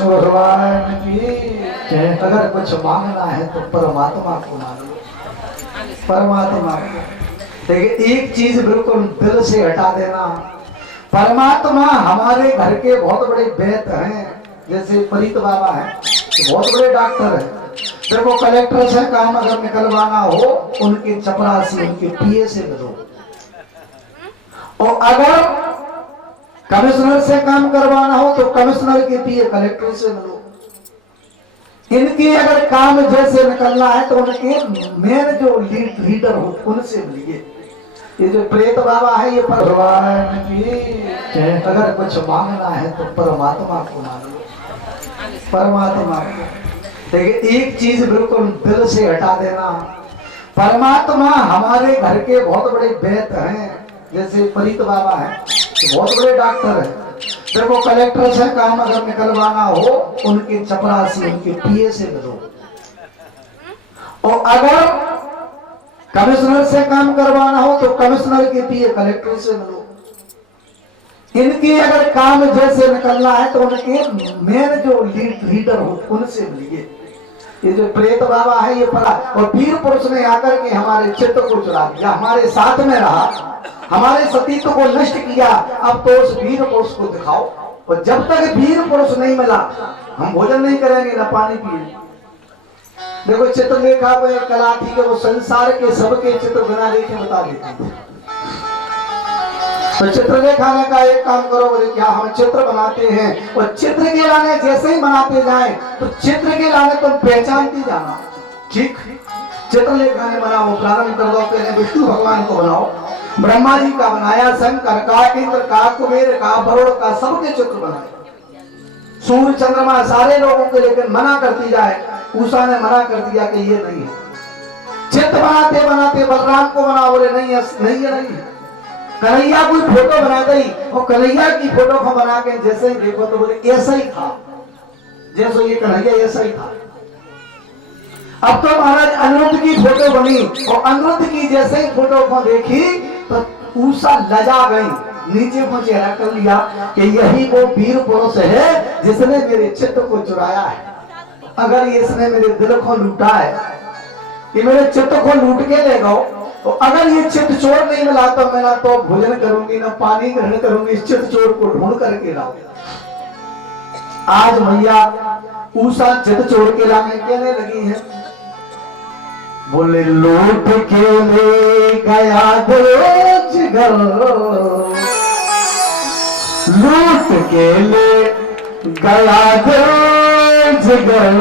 भगवान की। अगर कुछ मांगना है तो परमात्मा को मांगो, परमात्मा को। देखिए एक चीज बिल्कुल दिल से हटा देना, परमात्मा हमारे घर के बहुत बड़े वैद्य हैं। जैसे परीत बाबा है, बहुत बड़े डॉक्टर है। देखो कलेक्टर से काम अगर निकलवाना हो, उनके चपरासी उनके पीए से मिलो, और अगर कमिश्नर से काम करवाना हो तो कमिश्नर के पीए कलेक्टर से मिलो। इनके अगर काम जैसे निकलना है तो उनके मेन जो लीडर हो उनसे मिलिए। ये जो प्रेत बाबा है ये भगवान की। अगर कुछ मांगना है तो परमात्मा को मांगो, परमात्मा को। देखिए एक चीज बिल्कुल दिल से हटा देना, परमात्मा हमारे घर के बहुत बड़े वैद्य हैं। जैसे परीत बाबा है, बहुत बड़े डॉक्टर है। देखो कलेक्टर से काम अगर निकलवाना हो, उनके चपरासी उनके पीए से मिलो, और अगर कमिश्नर से काम करवाना हो तो कमिश्नर के पीए कलेक्टर से मिलो। इनके अगर काम जैसे निकलना है तो उनके मेन जो लीडर हो उनसे मिलिए। ये जो प्रेत बाबा है ये पड़ा, और वीर पुरुष ने आकर के हमारे चित्त को चुरा दिया, हमारे साथ में रहा, हमारे सतीत्व को नष्ट किया। अब तो उस वीर पुरुष को दिखाओ, और जब तक वीर पुरुष नहीं मिला हम भोजन नहीं करेंगे ना पानी पिएंगे। देखो चित्रलेखा को एक कला थी कि वो संसार के सबके चित्र बना देके बता देते थे। तो चित्रलेखा ने कहा एक काम करो, बोले क्या, हम चित्र बनाते हैं, और चित्र के लाने जैसे ही बनाते जाए तो चित्र के लाने तुम पहचानती जाना। ठीक, चित्रलेखा ने बना, वो प्रारंभ कर दो, पहले विष्णु भगवान को बनाओ, ब्रह्मा जी का बनाया, शंकर का, इंद्र का, कुबेर का, वरुण का, सबके चित्र बनाए, सूर्य चंद्रमा सारे लोगों के, लेकिन मना करती जाए। उषा ने मना कर दिया कि ये नहीं है। चित्र बनाते बनाते बलराम को बनाओ, बोले नहीं है, नहीं है, नहीं है। कन्हैया कोई फोटो बना दी, और कन्हैया की फोटो को बना के जैसे ही देखो तो बोले ऐसा ही था, जैसे ये कन्हैया ऐसा ही था। अब तो महाराज अनिरुद्ध की फोटो बनी, और अनिरुद्ध की जैसे ही फोटो को देखी तो उषा लजा गई, नीचे को चेहरा कर लिया कि यही वो वीर पुरुष है जिसने मेरे चित्त को चुराया है। अगर इसने मेरे दिल को लूटा है, ये मेरे चित्त को लूट के ले गो, तो अगर ये चित्त चोर नहीं मिला तो मैं ना तो भोजन करूंगी ना पानी ग्रहण करूंगी, इस चित्त चोर को ढूंढ करके लाओ। आज भैया उषा चित्त चोर के लाने कहने लगी है, बोले लूट के ले गया जिगर, लूट के ले गया जिगर,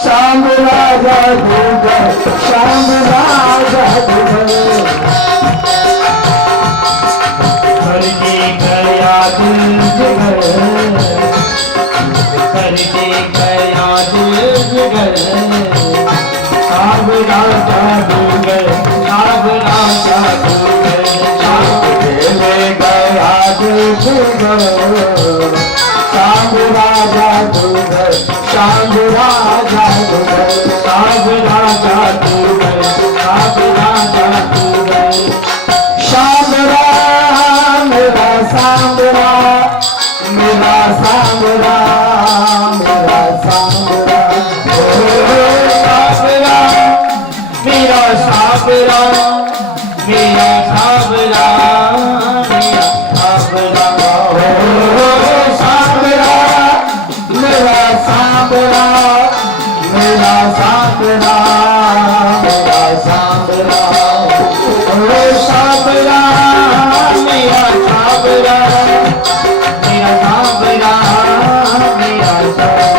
शाम राजा दूगर, शाम राजा दूगर, करके गया दिल जिगर, करके गया दिल जिगर, शाम राजा दूगर, शाम राजा दूगर, शाम के ले गया जिगर, शाम राजा दूगर, शाम राजा दूगर, शाम राजा दूगर, शाम राजा दूगर, शाम राम मेरा सांबरा, मेरा सांबरा, मेरा सांबरा, मेरा साबरा, मेरा साबरा, मेरा साबरा, सांबरा, मेरा सांबरा, मेरा सांबरा, मेरा सांबरा, ओ साबरा, मेरा साबरा, मेरा साबरा, मेरा साबरा,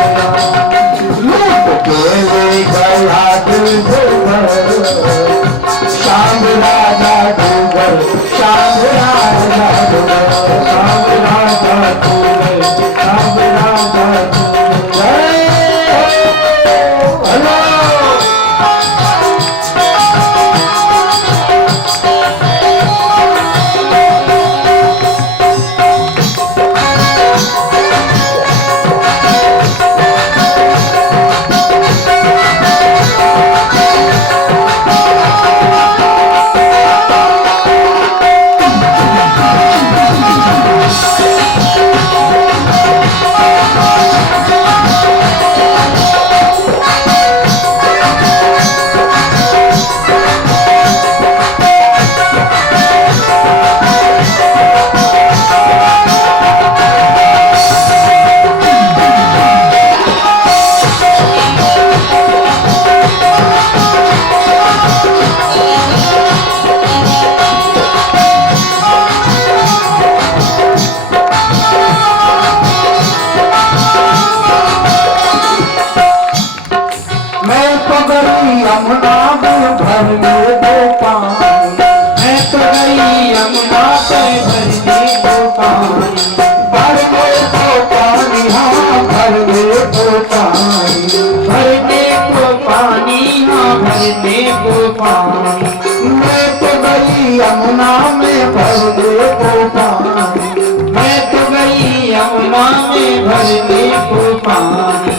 पानी।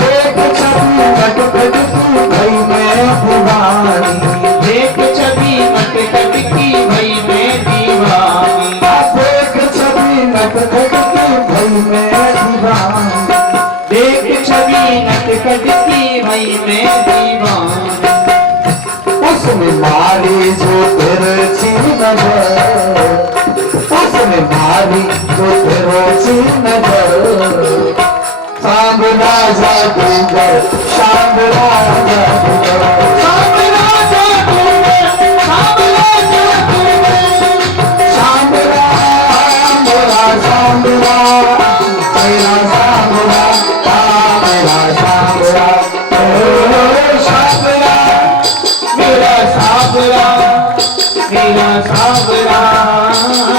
देख छवि नटखट की भई मैं दीवानी, देख छवि नटखट की भई मैं दीवानी। देख छवि नटखट की भई मैं दीवानी, देख छवि नटखट की भई मैं दीवानी। उसने मारी जो तिरछी नजर, उसने मारी जो तिरछी नजर, सांवला जादूगर, सांवला जादूगर, सांवला जादूगर, सांवला जादूगर। सांवला मेरा सांवला, मेरा सांवला, मेरा सांवला, ओ सांवला मेरा सांवला, मेरा सांवला,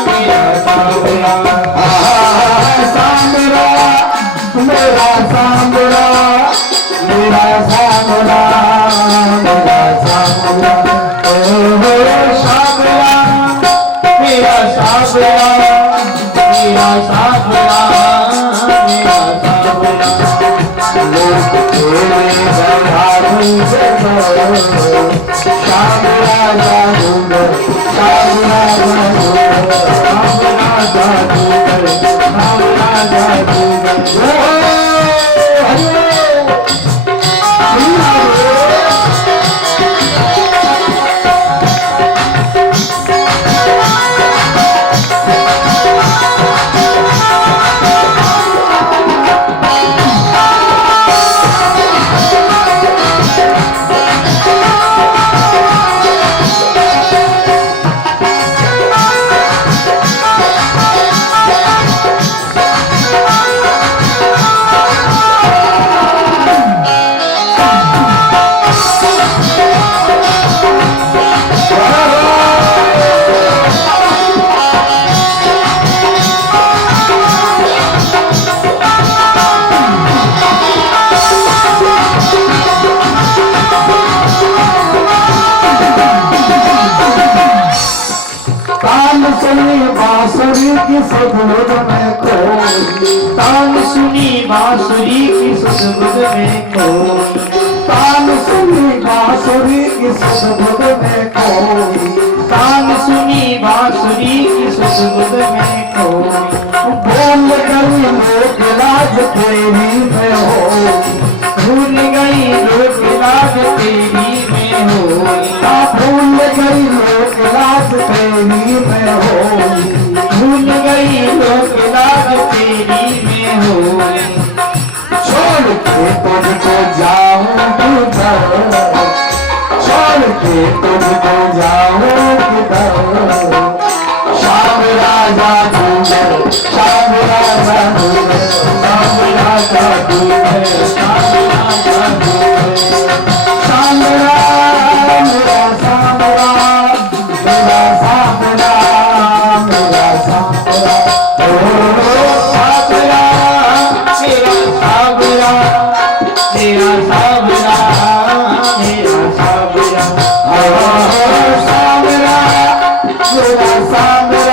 मेरा सांवला। सांवला मेरा सांवला, मेरा सांवला, मेरा सांवला, ओ सांवला मेरा सांवला, मेरा सांवला, मेरा सांवला। लोग तेरे बंधारू जगह, सांवला जादूगर, सांवला जादूगर, सांवला जादूगर, सांवला जादूगर। तान सुनी बांसुरी की सुध में कोई, तान सुनी बांसुरी की सुध में कोई। तान सुनी बांसुरी की सुध में कोई, तान सुनी बांसुरी की सुध में कोई। भूल गई लोक लाज तेरी में हो, भूल गई लोक लाज तेरी में होई। भूल गई लोक लाज तेरी में हो, भूल गई लोक लाज तेरी में होई। छोड़ के तुझको जाऊं किधर, छोड़ के तुझको जाऊं किधर, शाम राजा दूर, शाम राजा दूर, शाम राजा दूर, शाम राजा दूर, शाम मेरा सांवला, मेरा सांवला, मेरा सांवला, ओ सांवला मेरा सांवला, मेरा सांवला, मेरा सांवला। सांवला मेरा सांवला,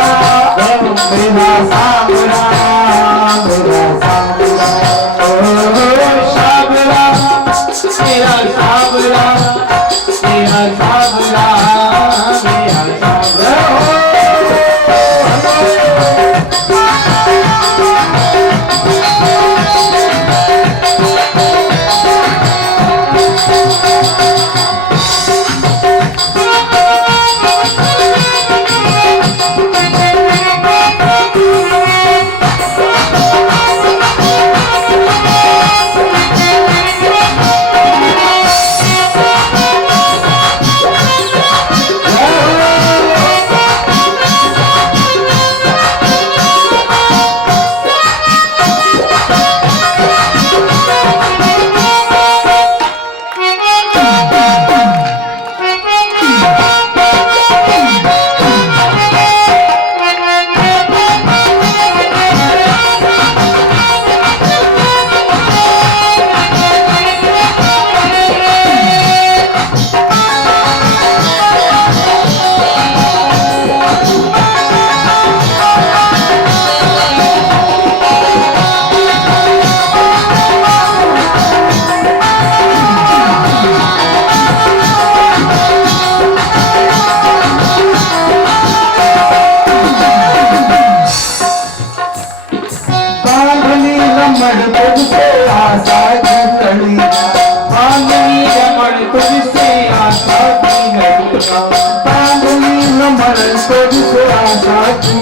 मेरा सांवला, मेरा सांवला, ओ सांवला मेरा सांवला, मेरा सांवला, मेरा सांवला।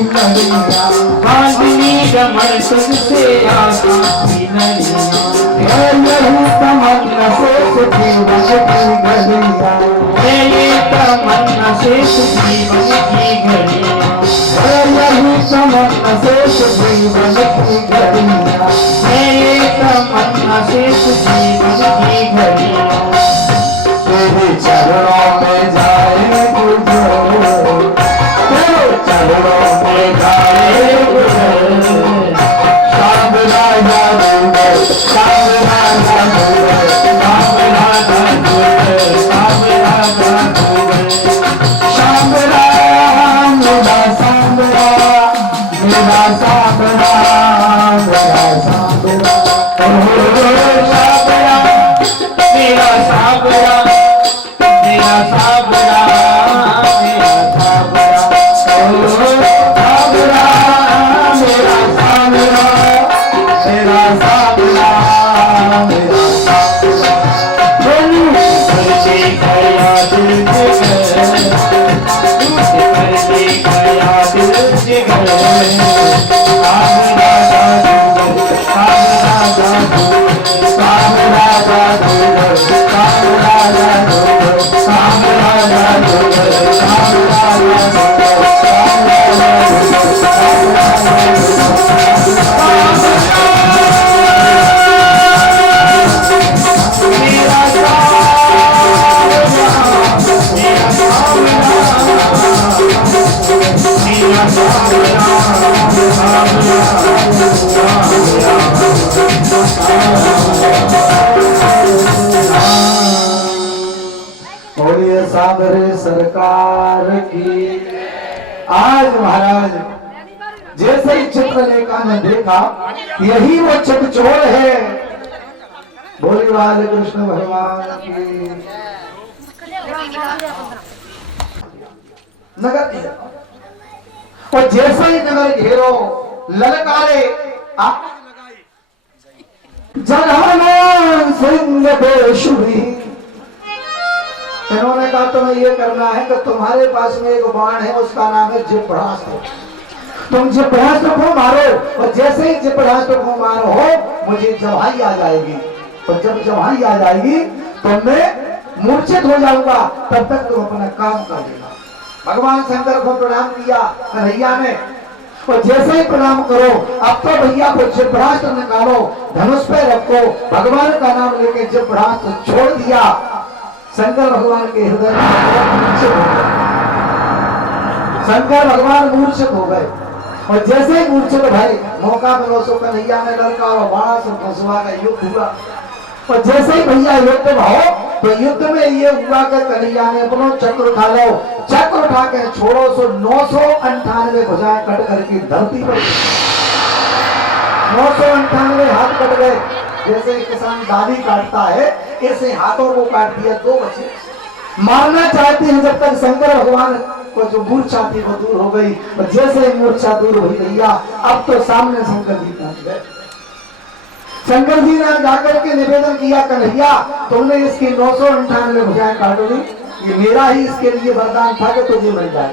नरिया बांधनी कमर तुझसे आसान की नैया यही तमन्ना शेष जीवन की घड़िया ये तमन्ना शेष जीवन की घड़िया यही तमन्ना शेष जीवन की घड़िया ये तमन्ना शेष जीवन की घड़िया तेरे चरणों में जाए गुजर तेरे चरणों में जाए गुजर शाम राजा गुजर शाम राजा गुजर शाम राजा गुजर शाम राजा गुजर शाम राम मेरा शाम राम मेरा शाम राम मेरा शाम राम मेरा साबरा मेरा साबरा मेरा साबरा शाम राम मेरा शाम राम मेरा शाम राम मेरा करके गया दिल जिगर तुझसे करके गया दिल जिगर शाम राजा गुजर शाम राजा गुजर शाम राजा गुजर शाम राजा गुजर शाम राजा गुजर शाम राजा गुजर शाम राजा गुजर मेरा बोलिए साबरे सरकार की। आज महाराज जैसे ही चित्रलेखा ने देखा यही वो चितचोर है। बोली बाल कृष्ण भगवान की। नगर और जैसे ही नगर घेरो ललकारे आप जनहन सिंह बेशुरी। इन्होंने कहा तुम्हें ये करना है कि तुम्हारे पास में एक बाण है उसका नाम है जिब्रास्त्र। तुम जिब्रास्त्र को मारो और जैसे ही जिब्रास्त्र को मारो हो मुझे जवाई आ जाएगी और जब जवाई आ जाएगी तो मैं मूर्छित हो जाऊंगा तब तक तुम अपना काम कर लेना। भगवान शंकर को प्रणाम किया कन्हैया ने और जैसे ही प्रणाम करो अब तो भैया को जिब्रास्त्र निकालो धनुष पे रखो। भगवान का नाम लेके जिब्रास्त्र छोड़ दिया। शंकर भगवान के हृदय में मूर्छित हो गए। शंकर भगवान मूर्छित हो गए और जैसे ही मूर्छित भाई मौका मिलो सो कन्हैया ने लड़का और बाण से फंसवा का युद्ध हुआ। और जैसे ही भैया युद्ध भाव तो युद्ध में ये हुआ कि कन्हैया ने अपना चक्र उठा लो। चक्र उठा के छोड़ो सो 998 भुजाएं कट करके धरती पर 998 हाथ कट गए। जैसे किसान दादी काटता है ऐसे हाथों को काट दिया। 2 बचे मारना चाहते हैं जब तक शंकर भगवान को जो मूर्छा थी वो दूर हो गई और जैसे मूर्छा दूर हुई भैया अब तो सामने शंकर जी पहुंच गए। शंकर जी ने जाकर के निवेदन किया कन्हैया तुमने इसकी 998 भुजाएं काट दी। ये मेरा ही इसके लिए वरदान था कि तुझे मिल जाए।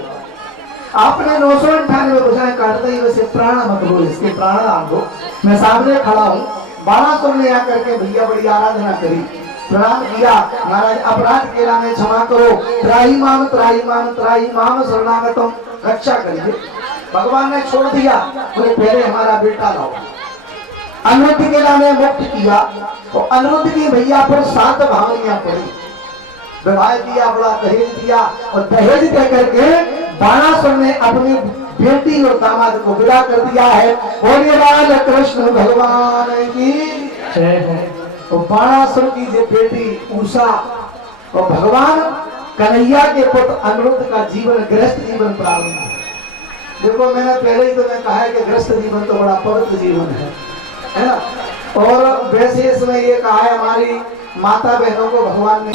आपने 998 भुजाएं काट दी वैसे प्राण मत लो इसके प्राण दान दो। मैं सामने खड़ा हूँ। बाणासुर ने आकर के भैया बड़ी आराधना करी प्रणाम किया। महाराज अपराध केला में क्षमा करो। त्राही माम शरणागतम रक्षा करिए। भगवान ने छोड़ दिया बोले पहले हमारा बेटा लाओ। अनिरुद्ध के नाम मुक्त किया तो अनिरुद्ध की भैया पर 7 भावनियां पड़ी। विवाह दिया बड़ा दहेज दिया और दहेज दे करके बाणासुर ने अपनी बेटी और दामाद को विदा कर दिया है। बोलिए बाल कृष्ण भगवान की जय हो। तो बाणासुर की जो बेटी उषा और भगवान कन्हैया के पुत्र अनिरुद्ध का जीवन गृहस्थ जीवन प्रारंभ है। देखो मैंने पहले ही तुम्हें कहा है कि गृहस्थ जीवन तो बड़ा पवित्र जीवन है ना। और वैसे इसमें ये कहा है हमारी माता बहनों को भगवान ने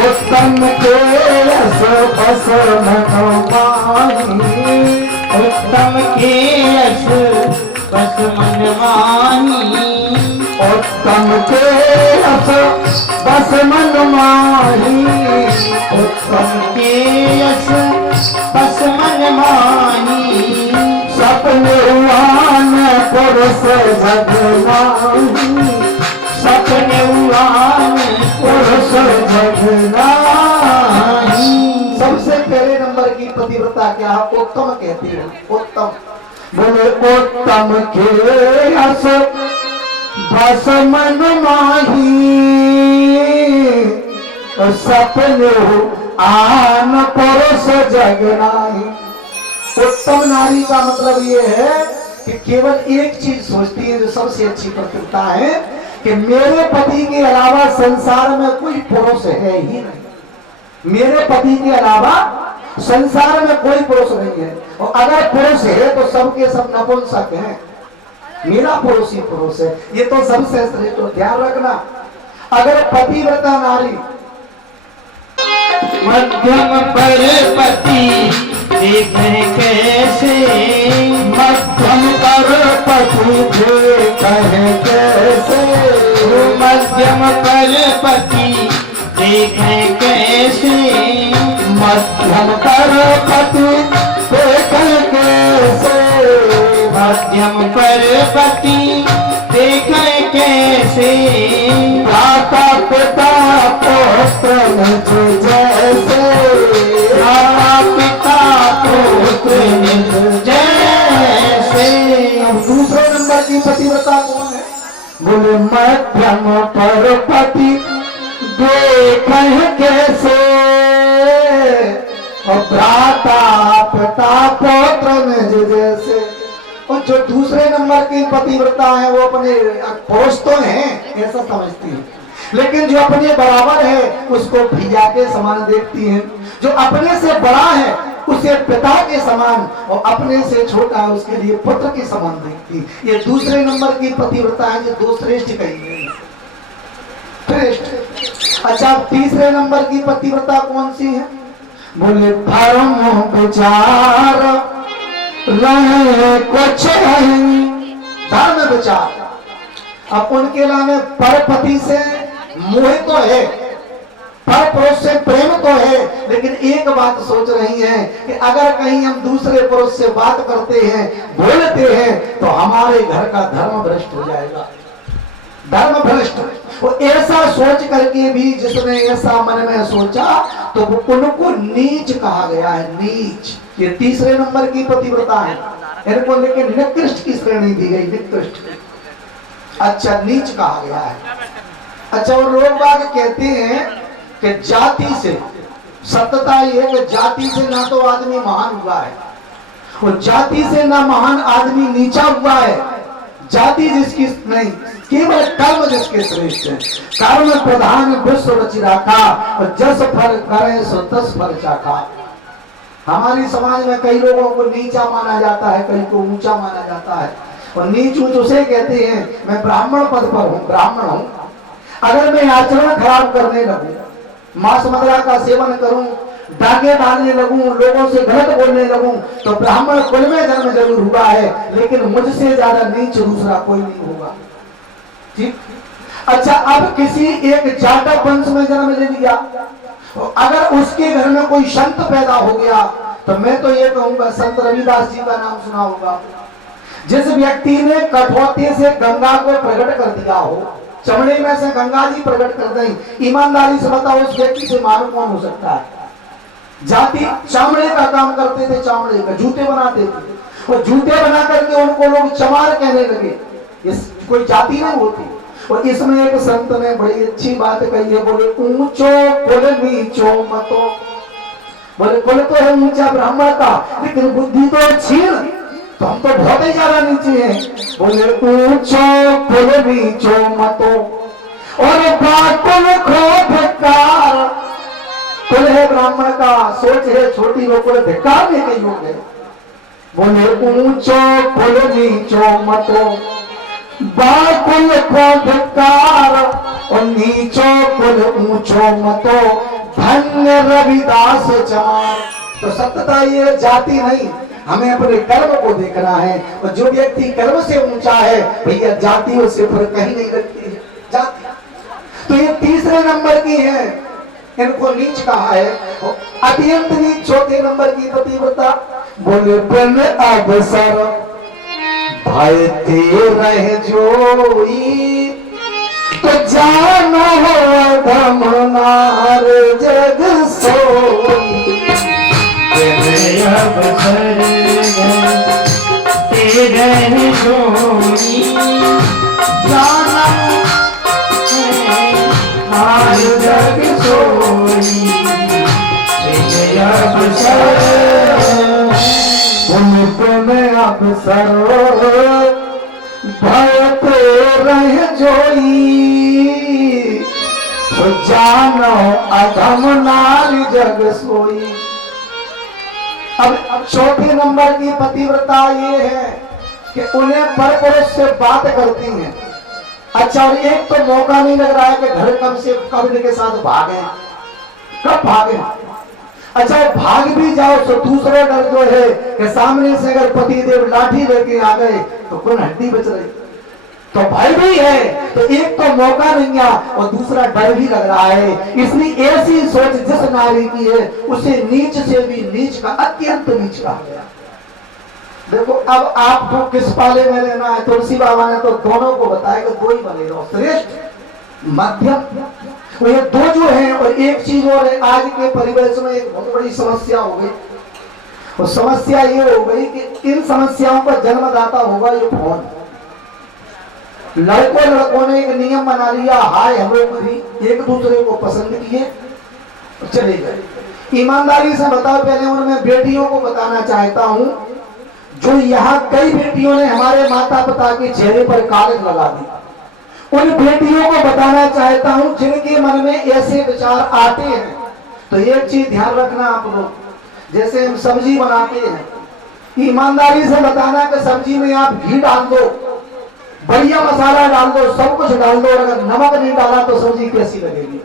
उत्तम के रस बस उत्तम के यश बस मन माही उत्तम के रस बस मन माही उत्तम के यश बस मन माही जगनाही, सपने उड़ान पुरुष जगनाही। सबसे पहले नंबर की पतिव्रता क्या है? उत्तम कहती है, उत्तम। बोले उत्तम के हस बस मन माही, सपने आन पुरुष जगनाही। उत्तम नारी का मतलब ये है कि केवल एक चीज सोचती है, जो सबसे अच्छी पतिव्रता है, कि मेरे पति के अलावा संसार में कोई पुरुष है ही नहीं। मेरे पति के अलावा संसार में कोई पुरुष नहीं है, और अगर पुरुष है तो सबके सब नपुंसक हैं, मेरा पुरुष ही पुरुष है। ये तो सबसे श्रेष्ठ, तो ध्यान रखना। अगर पतिव्रता नारी मध्यम पर पति देखे कैसे, मध्यम पर पति देखे कैसे, मध्यम पर पति देखे कैसे, मध्यम पर पति देखे कैसे, मध्यम पर पति देखे कैसे, माता पिता पुत्र निज जैसे, माता पिता पुत्र निज जैसे। अब दूसरे नंबर की पतिव्रता कौन है? बोले मध्यम पर पति देखे कैसे, और भ्राता पिता पुत्र निज जैसे। और जो दूसरे नंबर की पतिव्रता है वो अपने पुरुष तो हैं ऐसा समझती है, लेकिन जो अपने बराबर है उसको भैया के समान देखती हैं, जो अपने से बड़ा है उसे पिता के समान, और अपने से छोटा है उसके लिए पुत्र के समान देखती। ये दूसरे नंबर की पतिव्रता है, जो दो श्रेष्ठ कही है, श्रेष्ठ। अच्छा, तीसरे नंबर की पतिव्रता कौन सी है? बोले धर्म विचार रहे कुछ नहीं, धर्म विचार। अब उनके लाने परपति से मोह तो है, पर पुरुष से प्रेम तो है, लेकिन एक बात सोच रही है कि अगर कहीं हम दूसरे पुरुष से बात करते हैं, बोलते हैं, तो हमारे घर का धर्म भ्रष्ट हो जाएगा, धर्म भ्रष्ट। वो ऐसा सोच करके भी जिसने ऐसा मन में सोचा तो उनको नीच कहा गया है, नीच। ये तीसरे नंबर की पतिव्रता है, इनको लेकिन निकृष्ट की श्रेणी दी गई, निकृष्ट। अच्छा, नीच कहा गया है। अच्छा, वो लोग बाग कहते हैं कि जाति से, सत्यता ये है कि जाति से ना तो आदमी महान हुआ है, वो जाति से ना महान आदमी नीचा हुआ है। जाति जिसकी नहीं, केवल कर्म जिसके श्रेष्ठ है। कर्म प्रधान विश्व रच राखा, और जस फल करे सो तस फल चाखा। हमारी समाज में कई लोगों को नीचा माना जाता है, कई को ऊंचा माना जाता है, और नीच ऊंच उसे कहते हैं। मैं ब्राह्मण पद पर हूँ, ब्राह्मण हूँ, अगर मैं आचरण खराब करने लगूं, मांस मदिरा का सेवन करूं, डाके डालने लगूं, लोगों से गलत बोलने लगूं, तो ब्राह्मण कुल में जन्म जरूर हुआ है, लेकिन मुझसे ज्यादा नीच दूसरा कोई नहीं होगा। ठीक। अच्छा, अब किसी एक जाटव वंश में जन्म ले लिया, अगर उसके घर में कोई संत पैदा हो गया, तो मैं तो ये कहूंगा, संत रविदास जी का नाम सुना होगा। जिस व्यक्ति ने कठौती से गंगा को प्रकट कर दिया हो, चमड़े में से गंगा जी प्रकट कर दें, ईमानदारी से बताओ उस व्यक्ति से मालूम कौन हो सकता है? जाति चामड़े का काम करते थे, चामड़े का जूते बनाते थे, और जूते बना करके उनको लोग चमार कहने लगे, इस कोई जाति नहीं होती। और इसमें एक संत ने बड़ी अच्छी बात कही है, बोले ऊंचो कुल नीचो मतो। बोले कुल तो है ऊंचा ब्राह्मण का, लेकिन बुद्धि तो अच्छी है, तो हम तो बहुत ही ज्यादा नीचे हैं। बोले ऊंचो कुल नीचो मतो, और बाकुल धिक्कार। कुल है ब्राह्मण का, सोच है छोटी, वो कुल धिक्कार में कई लोग है। बोले ऊंचो कुल नीचो मतो, बाकुल धिक्कार, और नीचो कुल ऊंचो मतो, धन्य रविदास चमार। तो सत्यता ये जाति नहीं, हमें अपने कर्म को देखना है, और जो व्यक्ति कर्म से ऊंचा है भैया, जाति उससे पर कहीं नहीं रखती है जाति। तो ये तीसरे नंबर की है, इनको नीच कहा है। अत्यंत नीच चौथे नंबर की पतिव्रता। बोले बिन अवसर भाई ते रह जोई तो जानो धमनार जग सोई। तेरे अवसर तेरे जोड़ी जाना हार जग सोई। तेरे अवसर में अवसर भयते रह जोई तो जानो अधम नारी जग सोई। अब चौथे नंबर की पतिव्रता ये है कि उन्हें परपुरुष से बात करती हैं। अच्छा, और एक तो मौका नहीं लग रहा है कि घर कब के साथ भागे, कब भागे। अच्छा, भाग भी जाओ तो दूसरा डर जो है कि सामने से अगर पतिदेव लाठी लेके आ गए तो कौन हड्डी बच रही, तो भय भी है। तो एक तो मौका नहीं है और दूसरा डर भी लग रहा है। इसलिए ऐसी सोच जिस नारी की है उसे नीच से भी नीच का, अत्यंत नीच का गया। देखो, अब आपको किस पाले में लेना है? तुलसी बाबा ने तो दोनों को बताया कि दो ही बने रहो, श्रेष्ठ मध्यम। तो ये दो जो हैं। और एक चीज और है, आज के परिवेश में एक बहुत बड़ी समस्या हो गई। और समस्या ये हो गई कि इन समस्याओं का जन्मदाता होगा ये फोन। लड़कों ने एक नियम बना लिया, हाय हेलो करी, एक दूसरे को पसंद किए चले गए। ईमानदारी से बताओ, पहले उनमें बेटियों को बताना चाहता हूं, जो यहाँ कई बेटियों ने हमारे माता पिता के चेहरे पर कागज लगा दी, उन बेटियों को बताना चाहता हूं जिनके मन में ऐसे विचार आते हैं। तो एक चीज ध्यान रखना आप लोग, जैसे हम सब्जी बनाते हैं, ईमानदारी से बताना कि सब्जी में आप घी डाल दो, बढ़िया मसाला डाल दो, सब कुछ डाल दो, और अगर नमक नहीं डाला तो सब्जी कैसी लगेगी?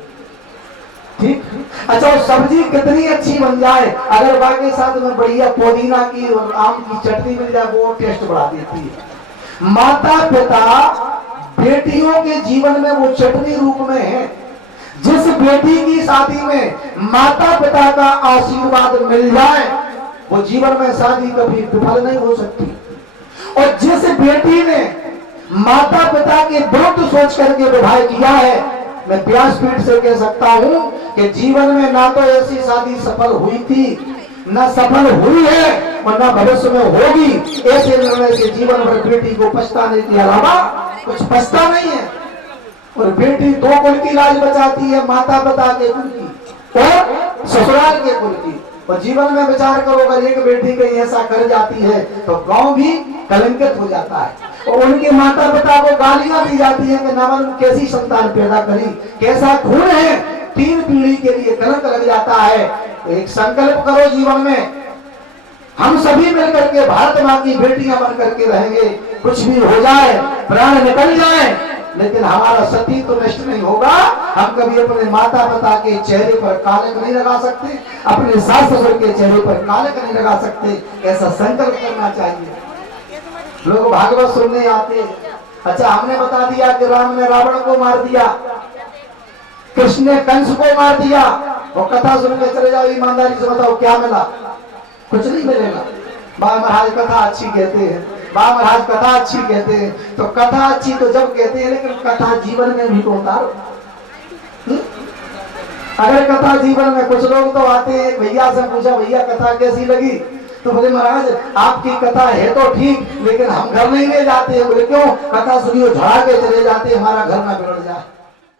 ठीक। अच्छा, वो सब्जी कितनी अच्छी बन जाए, अगर बाकी साथ में बढ़िया पुदीना की और आम की चटनी मिल जाए, वो टेस्ट बढ़ा देती है। माता पिता बेटियों के जीवन में वो चटनी रूप में है। जिस बेटी की शादी में माता पिता का आशीर्वाद मिल जाए वो जीवन में शादी कभी विफल नहीं हो सकती। और जिस बेटी ने माता पिता के विरुद्ध सोच करके विवाह किया है, मैं व्यासपीठ से कह सकता हूं कि जीवन में ना तो ऐसी शादी सफल हुई थी, न सफल हुई है, और न भविष्य में होगी। ऐसे निर्णय से जीवन भर बेटी को पछताने के अलावा कुछ बचता नहीं है। और बेटी दो कुल की लाज बचाती है, माता पिता के कुल की और ससुराल के कुल की। और जीवन में विचार करो, अगर एक बेटी कहीं ऐसा कर जाती है तो गांव भी कलंकित हो जाता है। और उनके माता पिता को गालियां दी जाती है कि नामन कैसी संतान पैदा करी, कैसा खून है, 3 पीढ़ी के लिए कलंक लग जाता है। तो एक संकल्प करो जीवन में, हम सभी मिलकर के भारत माँ की बेटियां बन करके रहेंगे। कुछ भी हो जाए, प्राण निकल जाए, लेकिन हमारा सती तो नष्ट नहीं होगा। हम कभी अपने माता पिता के चेहरे पर कालक नहीं लगा सकते, अपने सास ससुर के चेहरे पर कालक नहीं लगा सकते। ऐसा संकल्प करना चाहिए। लोग भागवत सुनने आते हैं। अच्छा, हमने बता दिया कि राम ने रावण को मार दिया, कृष्ण ने कंस को मार दिया, और कथा सुन के चले जाओ, ईमानदारी से बताओ क्या मिला? कुछ नहीं मिलेगा। बाबा महाराज कथा अच्छी कहते हैं, बाबा महाराज कथा अच्छी कहते हैं। तो कथा अच्छी तो जब कहते हैं, लेकिन कथा जीवन में भी तो उतारो। अगर कथा जीवन में, कुछ लोग तो आते हैं, भैया से पूछा, भैया कथा कैसी लगी? तो बोले महाराज आपकी कथा है तो ठीक, लेकिन हम घर नहीं ले जाते हैं। बोले क्यों? कथा सुनियो झड़ा के चले जाते, हमारा घर ना बिगड़ जाए।